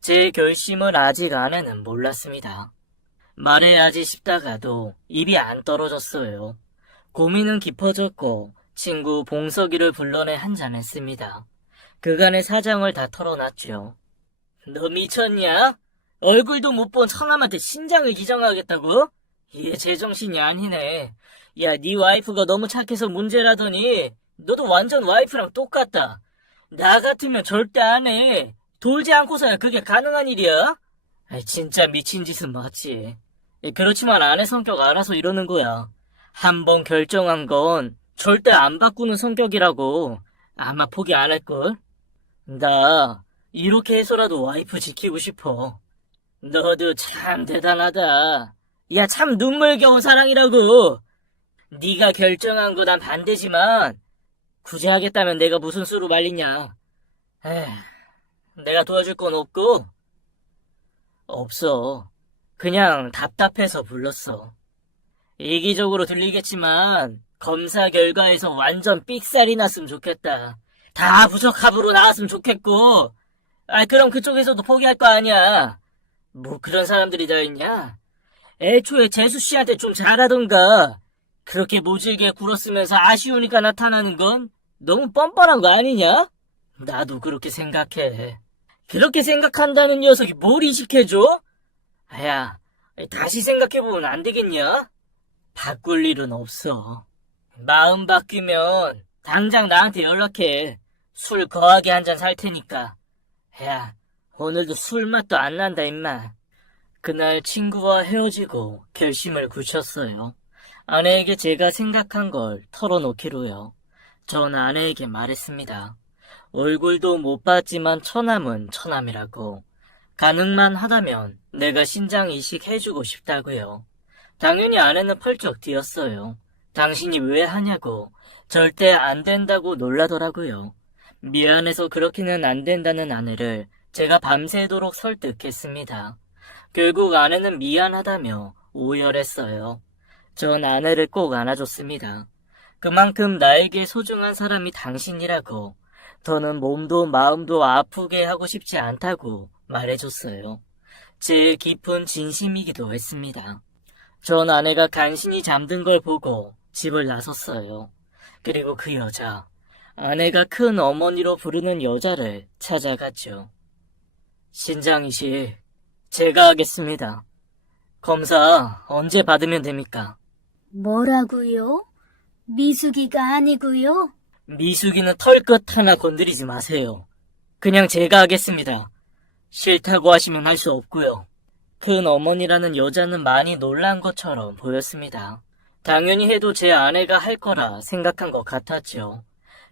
제 결심을 아직 아내는 몰랐습니다. 말해야지 싶다가도 입이 안 떨어졌어요. 고민은 깊어졌고 친구 봉석이를 불러내 한잔했습니다. 그간의 사정을 다 털어놨죠. 너 미쳤냐? 얼굴도 못 본 처남한테 신장을 기증하겠다고? 얘 제정신이 아니네. 야, 네 와이프가 너무 착해서 문제라더니 너도 완전 와이프랑 똑같다. 나 같으면 절대 안 해. 돌지 않고서야 그게 가능한 일이야? 아이, 진짜 미친 짓은 맞지. 그렇지만 아내 성격 알아서 이러는 거야. 한번 결정한 건 절대 안 바꾸는 성격이라고. 아마 포기 안 할걸? 나 이렇게 해서라도 와이프 지키고 싶어. 너도 참 대단하다. 야, 참 눈물겨운 사랑이라고. 네가 결정한 거 난 반대지만 굳이 하겠다면 내가 무슨 수로 말리냐. 에휴, 내가 도와줄 건 없고? 없어. 그냥 답답해서 불렀어. 이기적으로 들리겠지만 검사 결과에서 완전 삑살이 났으면 좋겠다. 다 부적합으로 나왔으면 좋겠고. 그럼 그쪽에서도 포기할 거 아니야. 뭐 그런 사람들이 다 있냐? 애초에 재수 씨한테 좀 잘하던가. 그렇게 모질게 굴었으면서 아쉬우니까 나타나는 건 너무 뻔뻔한 거 아니냐? 나도 그렇게 생각해. 그렇게 생각한다는 녀석이 뭘 이식해줘? 야, 다시 생각해보면 안 되겠냐? 바꿀 일은 없어. 마음 바뀌면 당장 나한테 연락해. 술 거하게 한 잔 살 테니까. 야, 오늘도 술 맛도 안 난다 임마. 그날 친구와 헤어지고 결심을 굳혔어요. 아내에게 제가 생각한 걸 털어놓기로요. 전 아내에게 말했습니다. 얼굴도 못 봤지만 처남은 처남이라고. 가능만 하다면 내가 신장 이식해주고 싶다고요. 당연히 아내는 펄쩍 뛰었어요. 당신이 왜 하냐고. 절대 안 된다고 놀라더라고요. 미안해서 그렇게는 안 된다는 아내를 제가 밤새도록 설득했습니다. 결국 아내는 미안하다며 오열했어요. 전 아내를 꼭 안아줬습니다. 그만큼 나에게 소중한 사람이 당신이라고. 더는 몸도 마음도 아프게 하고 싶지 않다고 말해줬어요. 제일 깊은 진심이기도 했습니다. 전 아내가 간신히 잠든 걸 보고 집을 나섰어요. 그리고 그 여자, 아내가 큰 어머니로 부르는 여자를 찾아갔죠. 신장이식, 제가 하겠습니다. 검사 언제 받으면 됩니까? 뭐라고요? 미숙이가 아니고요? 미숙이는 털끝 하나 건드리지 마세요. 그냥 제가 하겠습니다. 싫다고 하시면 할 수 없고요. 큰 어머니라는 여자는 많이 놀란 것처럼 보였습니다. 당연히 해도 제 아내가 할 거라 생각한 것 같았죠.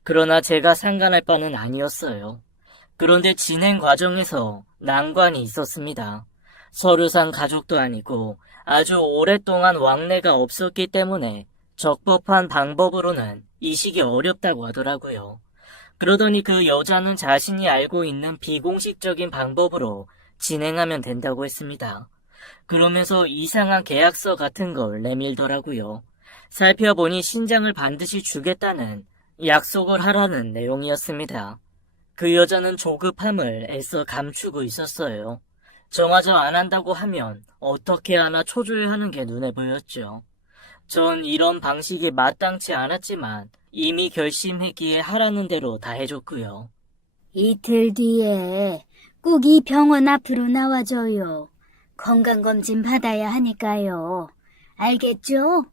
그러나 제가 상관할 바는 아니었어요. 그런데 진행 과정에서 난관이 있었습니다. 서류상 가족도 아니고 아주 오랫동안 왕래가 없었기 때문에 적법한 방법으로는 이식이 어렵다고 하더라고요. 그러더니 그 여자는 자신이 알고 있는 비공식적인 방법으로 진행하면 된다고 했습니다. 그러면서 이상한 계약서 같은 걸 내밀더라고요. 살펴보니 신장을 반드시 주겠다는 약속을 하라는 내용이었습니다. 그 여자는 조급함을 애써 감추고 있었어요. 저마저 안 한다고 하면 어떻게 하나 초조해하는 게 눈에 보였죠. 전 이런 방식이 마땅치 않았지만 이미 결심했기에 하라는 대로 다 해줬고요. 이틀 뒤에 꼭 이 병원 앞으로 나와줘요. 건강검진 받아야 하니까요. 알겠죠?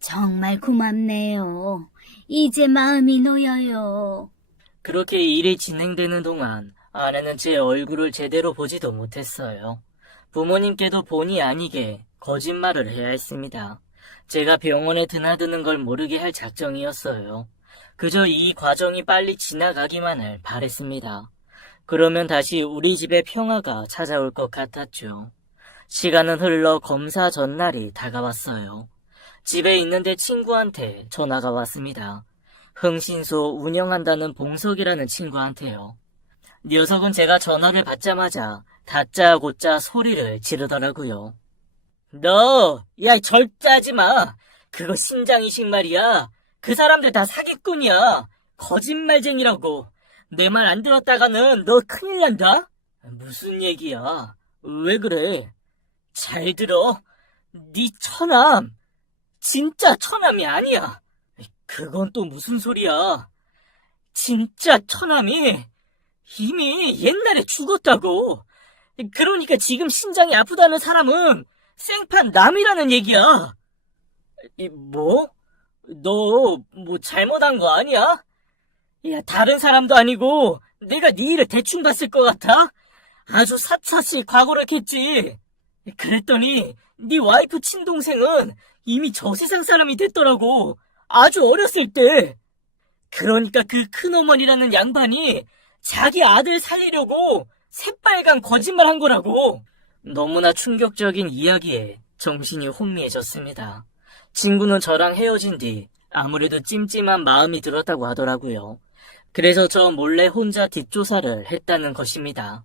정말 고맙네요. 이제 마음이 놓여요. 그렇게 일이 진행되는 동안 아내는 제 얼굴을 제대로 보지도 못했어요. 부모님께도 본의 아니게 거짓말을 해야 했습니다. 제가 병원에 드나드는 걸 모르게 할 작정이었어요. 그저 이 과정이 빨리 지나가기만을 바랬습니다. 그러면 다시 우리 집에 평화가 찾아올 것 같았죠. 시간은 흘러 검사 전날이 다가왔어요. 집에 있는데 친구한테 전화가 왔습니다. 흥신소 운영한다는 봉석이라는 친구한테요. 녀석은 제가 전화를 받자마자 다짜고짜 소리를 지르더라고요. 야, 절대 하지 마. 그거 신장 이식 말이야. 그 사람들 다 사기꾼이야. 거짓말쟁이라고. 내 말 안 들었다가는 너 큰일 난다. 무슨 얘기야? 왜 그래? 잘 들어. 네 처남. 진짜 처남이 아니야. 그건 또 무슨 소리야. 진짜 처남이 이미 옛날에 죽었다고. 그러니까 지금 신장이 아프다는 사람은 생판 남이라는 얘기야. 뭐? 너 뭐 잘못한 거 아니야? 야, 다른 사람도 아니고 내가 네 일을 대충 봤을 것 같아? 아주 사차시 과거를 했지. 그랬더니 네 와이프 친동생은 이미 저 세상 사람이 됐더라고. 아주 어렸을 때. 그러니까 그 큰어머니라는 양반이 자기 아들 살리려고 새빨간 거짓말 한 거라고. 너무나 충격적인 이야기에 정신이 혼미해졌습니다. 친구는 저랑 헤어진 뒤 아무래도 찜찜한 마음이 들었다고 하더라고요. 그래서 저 몰래 혼자 뒷조사를 했다는 것입니다.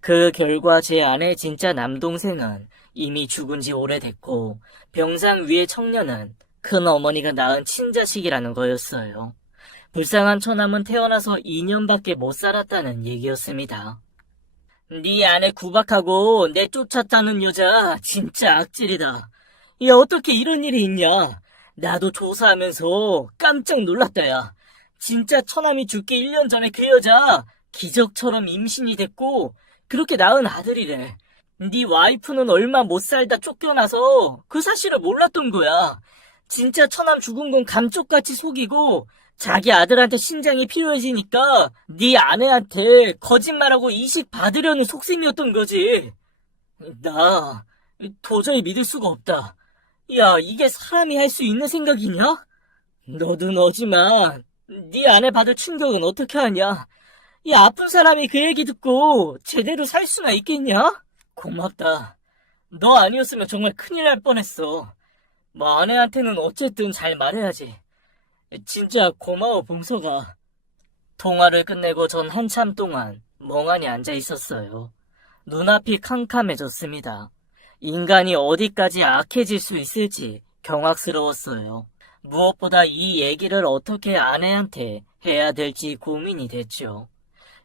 그 결과 제 아내 진짜 남동생은 이미 죽은 지 오래됐고 병상 위의 청년은 큰 어머니가 낳은 친자식이라는 거였어요. 불쌍한 처남은 태어나서 2년밖에 못 살았다는 얘기였습니다. 네 아내 구박하고 내쫓았다는 여자 진짜 악질이다. 야, 어떻게 이런 일이 있냐? 나도 조사하면서 깜짝 놀랐다, 야. 진짜 처남이 죽기 1년 전에 그 여자 기적처럼 임신이 됐고 그렇게 낳은 아들이래. 네 와이프는 얼마 못 살다 쫓겨나서 그 사실을 몰랐던 거야. 진짜 처남 죽은 건 감쪽같이 속이고 자기 아들한테 신장이 필요해지니까 네 아내한테 거짓말하고 이식 받으려는 속셈이었던 거지. 나 도저히 믿을 수가 없다. 야, 이게 사람이 할 수 있는 생각이냐? 너도 너지만 네 아내 받을 충격은 어떻게 하냐? 이 아픈 사람이 그 얘기 듣고 제대로 살 수나 있겠냐? 고맙다. 너 아니었으면 정말 큰일 날 뻔했어. 뭐 아내한테는 어쨌든 잘 말해야지. 진짜 고마워, 봉서가. 통화를 끝내고 전 한참 동안 멍하니 앉아 있었어요. 눈앞이 캄캄해졌습니다. 인간이 어디까지 악해질 수 있을지 경악스러웠어요. 무엇보다 이 얘기를 어떻게 아내한테 해야 될지 고민이 됐죠.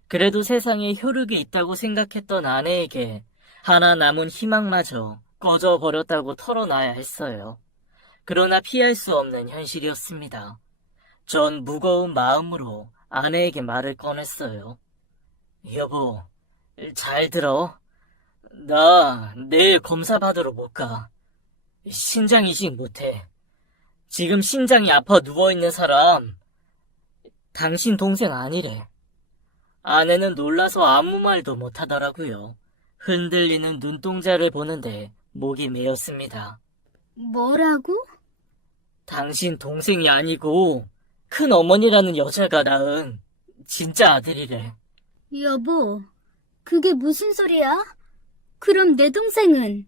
그래도 세상에 혈육이 있다고 생각했던 아내에게 하나 남은 희망마저 꺼져버렸다고 털어놔야 했어요. 그러나 피할 수 없는 현실이었습니다. 전 무거운 마음으로 아내에게 말을 꺼냈어요. 여보, 잘 들어. 나 내일 검사 받으러 못 가. 신장 이식 못해. 지금 신장이 아파 누워있는 사람 당신 동생 아니래. 아내는 놀라서 아무 말도 못하더라고요. 흔들리는 눈동자를 보는데 목이 메었습니다. 뭐라고? 당신 동생이 아니고 큰 어머니라는 여자가 낳은 진짜 아들이래. 여보, 그게 무슨 소리야? 그럼 내 동생은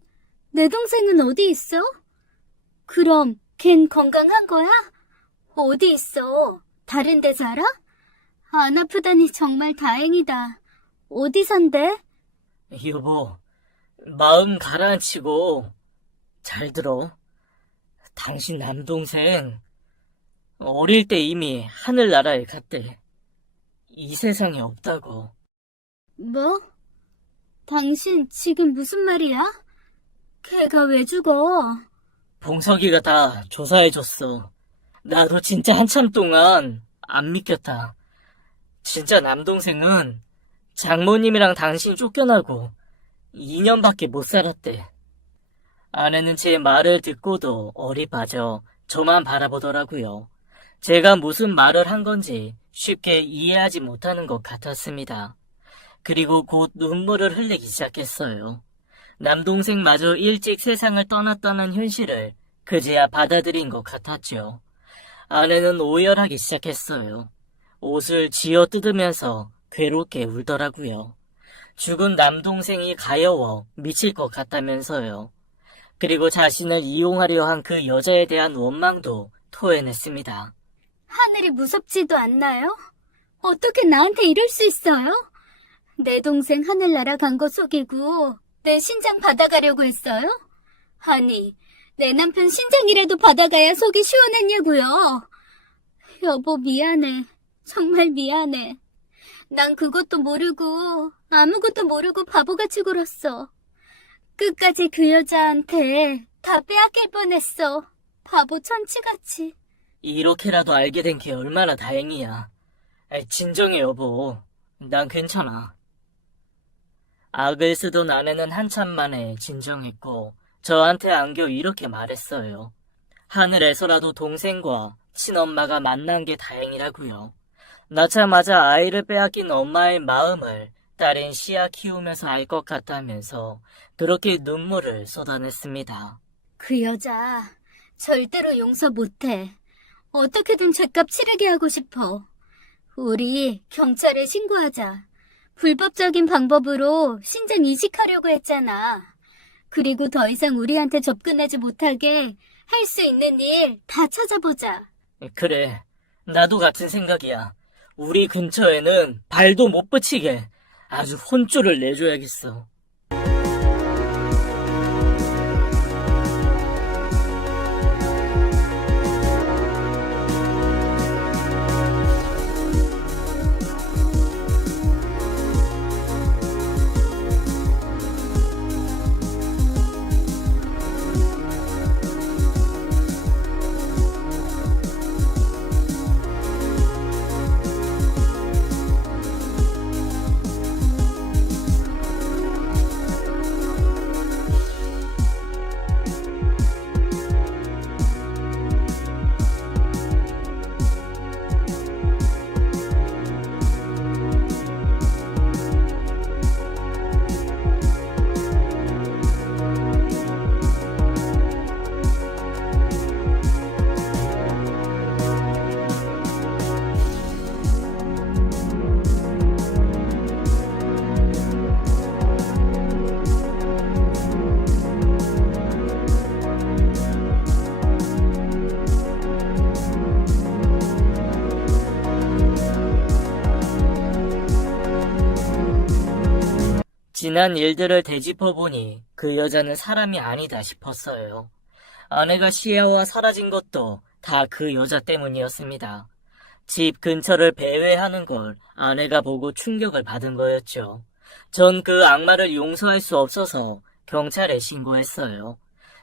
어디 있어? 그럼 걘 건강한 거야? 어디 있어? 다른 데 살아? 안 아프다니 정말 다행이다. 어디 산대? 여보, 마음 가라앉히고 잘 들어. 당신 남동생 어릴 때 이미 하늘나라에 갔대. 이 세상에 없다고. 뭐? 당신 지금 무슨 말이야? 걔가 왜 죽어? 봉석이가 다 조사해줬어. 나도 진짜 한참 동안 안 믿겼다. 진짜 남동생은 장모님이랑 당신 쫓겨나고 2년밖에 못 살았대. 아내는 제 말을 듣고도 어리 빠져 저만 바라보더라고요. 제가 무슨 말을 한 건지 쉽게 이해하지 못하는 것 같았습니다. 그리고 곧 눈물을 흘리기 시작했어요. 남동생마저 일찍 세상을 떠났다는 현실을 그제야 받아들인 것 같았죠. 아내는 오열하기 시작했어요. 옷을 쥐어 뜯으면서 괴롭게 울더라고요. 죽은 남동생이 가여워 미칠 것 같다면서요. 그리고 자신을 이용하려 한 그 여자에 대한 원망도 토해냈습니다. 하늘이 무섭지도 않나요? 어떻게 나한테 이럴 수 있어요? 내 동생 하늘나라 간 거 속이고 내 신장 받아가려고 했어요? 아니, 내 남편 신장이라도 받아가야 속이 시원했냐고요. 여보, 미안해. 정말 미안해. 난 그것도 모르고 아무것도 모르고 바보같이 굴었어. 끝까지 그 여자한테 다 빼앗길 뻔했어. 바보 천치같이. 이렇게라도 알게 된 게 얼마나 다행이야. 진정해, 여보. 난 괜찮아. 악을 쓰던 아내는 한참 만에 진정했고 저한테 안겨 이렇게 말했어요. 하늘에서라도 동생과 친엄마가 만난 게 다행이라고요. 낳자마자 아이를 빼앗긴 엄마의 마음을 딸인 씨야 키우면서 알 것 같다면서 그렇게 눈물을 쏟아냈습니다. 그 여자 절대로 용서 못해. 어떻게든 죗값 치르게 하고 싶어. 우리 경찰에 신고하자. 불법적인 방법으로 신장 이식하려고 했잖아. 그리고 더 이상 우리한테 접근하지 못하게 할 수 있는 일 다 찾아보자. 그래, 나도 같은 생각이야. 우리 근처에는 발도 못 붙이게 아주 혼쭐을 내줘야겠어. 지난 일들을 되짚어보니 그 여자는 사람이 아니다 싶었어요. 아내가 시야와 사라진 것도 다 그 여자 때문이었습니다. 집 근처를 배회하는 걸 아내가 보고 충격을 받은 거였죠. 전 그 악마를 용서할 수 없어서 경찰에 신고했어요.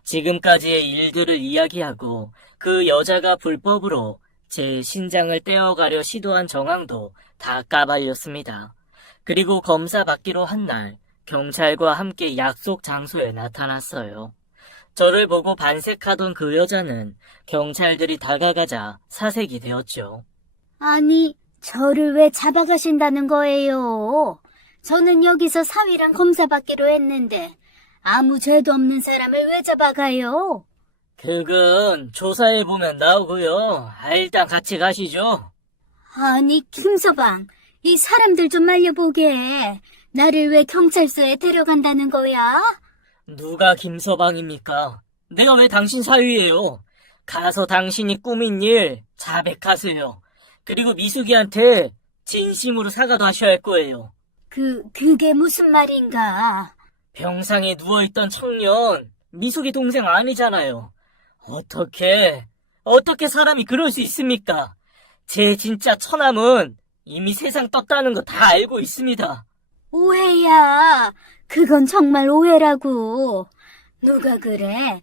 지금까지의 일들을 이야기하고 그 여자가 불법으로 제 신장을 떼어가려 시도한 정황도 다 까발렸습니다. 그리고 검사 받기로 한 날 경찰과 함께 약속 장소에 나타났어요. 저를 보고 반색하던 그 여자는 경찰들이 다가가자 사색이 되었죠. 아니, 저를 왜 잡아가신다는 거예요? 저는 여기서 사위랑 검사 받기로 했는데 아무 죄도 없는 사람을 왜 잡아가요? 그건 조사해보면 나오고요. 일단 같이 가시죠. 아니, 김서방, 이 사람들 좀 말려보게. 나를 왜 경찰서에 데려간다는 거야? 누가 김서방입니까? 내가 왜 당신 사위예요? 가서 당신이 꾸민 일 자백하세요. 그리고 미숙이한테 진심으로 사과도 하셔야 할 거예요. 그게 무슨 말인가? 병상에 누워있던 청년, 미숙이 동생 아니잖아요. 어떻게 어떻게 사람이 그럴 수 있습니까? 제 진짜 처남은 이미 세상 떴다는 거 다 알고 있습니다. 오해야. 그건 정말 오해라고. 누가 그래?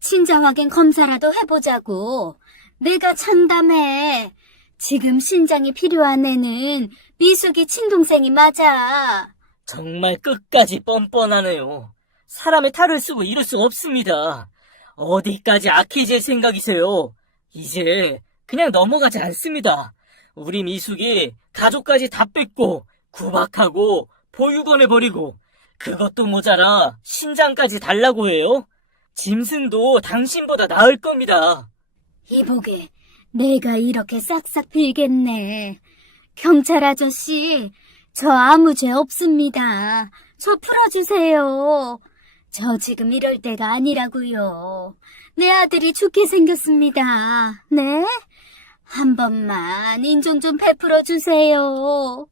친자 확인 검사라도 해보자고. 내가 장담해. 지금 신장이 필요한 애는 미숙이 친동생이 맞아. 정말 끝까지 뻔뻔하네요. 사람의 탈을 쓰고 이럴 수 없습니다. 어디까지 악해질 생각이세요? 이제 그냥 넘어가지 않습니다. 우리 미숙이 가족까지 다 뺏고 구박하고 보육원에 버리고 그것도 모자라 신장까지 달라고 해요? 짐승도 당신보다 나을 겁니다. 이보게, 내가 이렇게 싹싹 빌겠네. 경찰 아저씨, 저 아무 죄 없습니다. 저 풀어주세요. 저 지금 이럴 때가 아니라고요. 내 아들이 죽게 생겼습니다. 네? 한 번만 인정 좀 베풀어 주세요.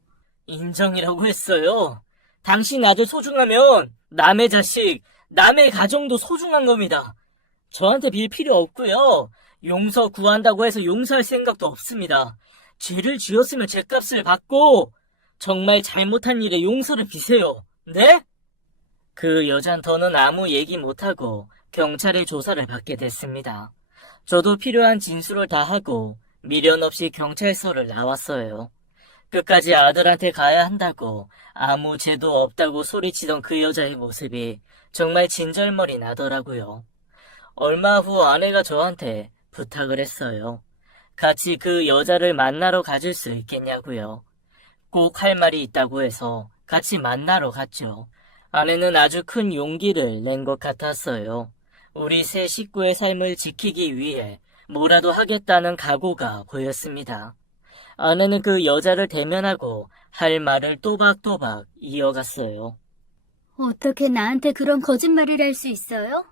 인정이라고 했어요. 당신 아들 소중하면 남의 자식, 남의 가정도 소중한 겁니다. 저한테 빌 필요 없고요. 용서 구한다고 해서 용서할 생각도 없습니다. 죄를 지었으면 죄값을 받고 정말 잘못한 일에 용서를 비세요. 네? 그 여잔 더는 아무 얘기 못하고 경찰의 조사를 받게 됐습니다. 저도 필요한 진술을 다 하고 미련 없이 경찰서를 나왔어요. 끝까지 아들한테 가야 한다고 아무 죄도 없다고 소리치던 그 여자의 모습이 정말 진절머리 나더라고요. 얼마 후 아내가 저한테 부탁을 했어요. 같이 그 여자를 만나러 가줄 수 있겠냐고요. 꼭 할 말이 있다고 해서 같이 만나러 갔죠. 아내는 아주 큰 용기를 낸 것 같았어요. 우리 세 식구의 삶을 지키기 위해 뭐라도 하겠다는 각오가 보였습니다. 아내는 그 여자를 대면하고 할 말을 또박또박 이어갔어요. 어떻게 나한테 그런 거짓말을 할 수 있어요?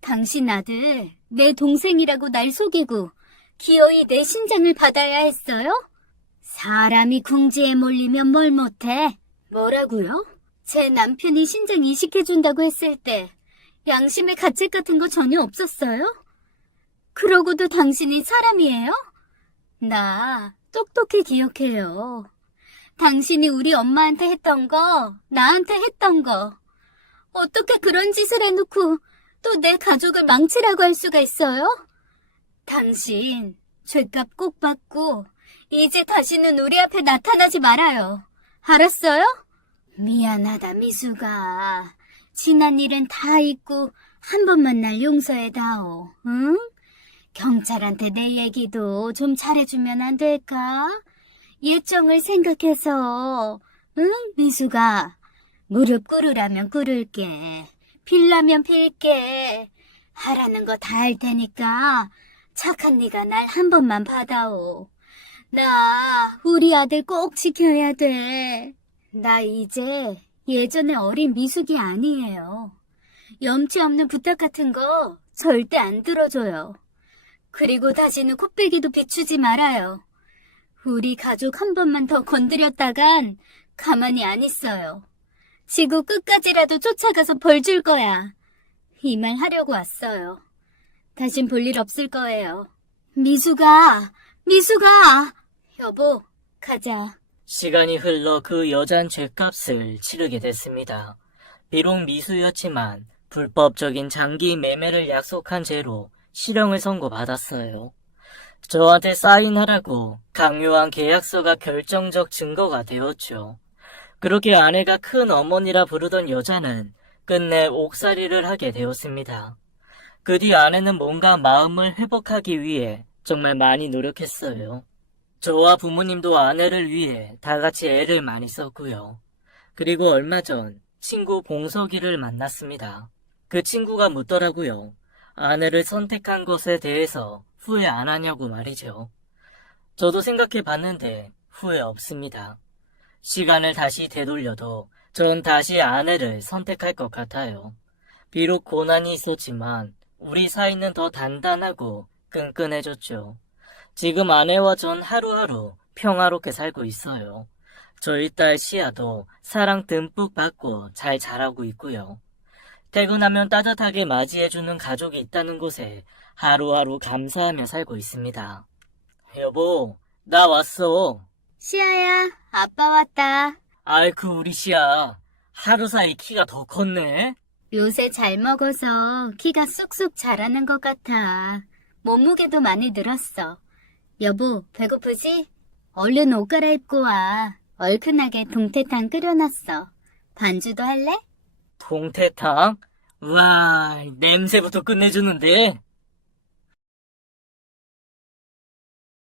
당신 아들, 내 동생이라고 날 속이고 기어이 내 신장을 받아야 했어요? 사람이 궁지에 몰리면 뭘 못해? 뭐라고요? 제 남편이 신장 이식해준다고 했을 때 양심의 가책 같은 거 전혀 없었어요? 그러고도 당신이 사람이에요? 나 똑똑히 기억해요. 당신이 우리 엄마한테 했던 거, 나한테 했던 거. 어떻게 그런 짓을 해놓고 또 내 가족을 망치라고 할 수가 있어요? 당신 죄값 꼭 받고 이제 다시는 우리 앞에 나타나지 말아요. 알았어요? 미안하다, 미수가. 지난 일은 다 잊고 한 번만 날 용서해다오. 응? 경찰한테 내 얘기도 좀 잘해주면 안 될까? 예정을 생각해서. 응, 미수가? 무릎 꿇으라면 꿇을게. 빌라면 빌게. 하라는 거 다 할 테니까 착한 네가 날 한 번만 받아오. 나 우리 아들 꼭 지켜야 돼. 나 이제 예전의 어린 미숙이 아니에요. 염치 없는 부탁 같은 거 절대 안 들어줘요. 그리고 다시는 코빼기도 비추지 말아요. 우리 가족 한 번만 더 건드렸다간 가만히 안 있어요. 지구 끝까지라도 쫓아가서 벌 줄 거야. 이 말 하려고 왔어요. 다신 볼 일 없을 거예요. 미숙아, 미숙아! 여보, 가자. 시간이 흘러 그 여잔 죄값을 치르게 됐습니다. 비록 미수였지만 불법적인 장기 매매를 약속한 죄로 실형을 선고받았어요. 저한테 사인하라고 강요한 계약서가 결정적 증거가 되었죠. 그렇게 아내가 큰 어머니라 부르던 여자는 끝내 옥살이를 하게 되었습니다. 그 뒤 아내는 뭔가 마음을 회복하기 위해 정말 많이 노력했어요. 저와 부모님도 아내를 위해 다 같이 애를 많이 썼고요. 그리고 얼마 전 친구 봉석이를 만났습니다. 그 친구가 묻더라고요. 아내를 선택한 것에 대해서 후회 안 하냐고 말이죠. 저도 생각해 봤는데 후회 없습니다. 시간을 다시 되돌려도 전 다시 아내를 선택할 것 같아요. 비록 고난이 있었지만 우리 사이는 더 단단하고 끈끈해졌죠. 지금 아내와 전 하루하루 평화롭게 살고 있어요. 저희 딸 시아도 사랑 듬뿍 받고 잘 자라고 있고요. 퇴근하면 따뜻하게 맞이해주는 가족이 있다는 곳에 하루하루 감사하며 살고 있습니다. 여보, 나 왔어. 시아야, 아빠 왔다. 아이쿠, 우리 시야. 하루 사이 키가 더 컸네. 요새 잘 먹어서 키가 쑥쑥 자라는 것 같아. 몸무게도 많이 늘었어. 여보, 배고프지? 얼른 옷 갈아입고 와. 얼큰하게 동태탕 끓여놨어. 반주도 할래? 동태탕? 우와, 냄새부터 끝내주는데.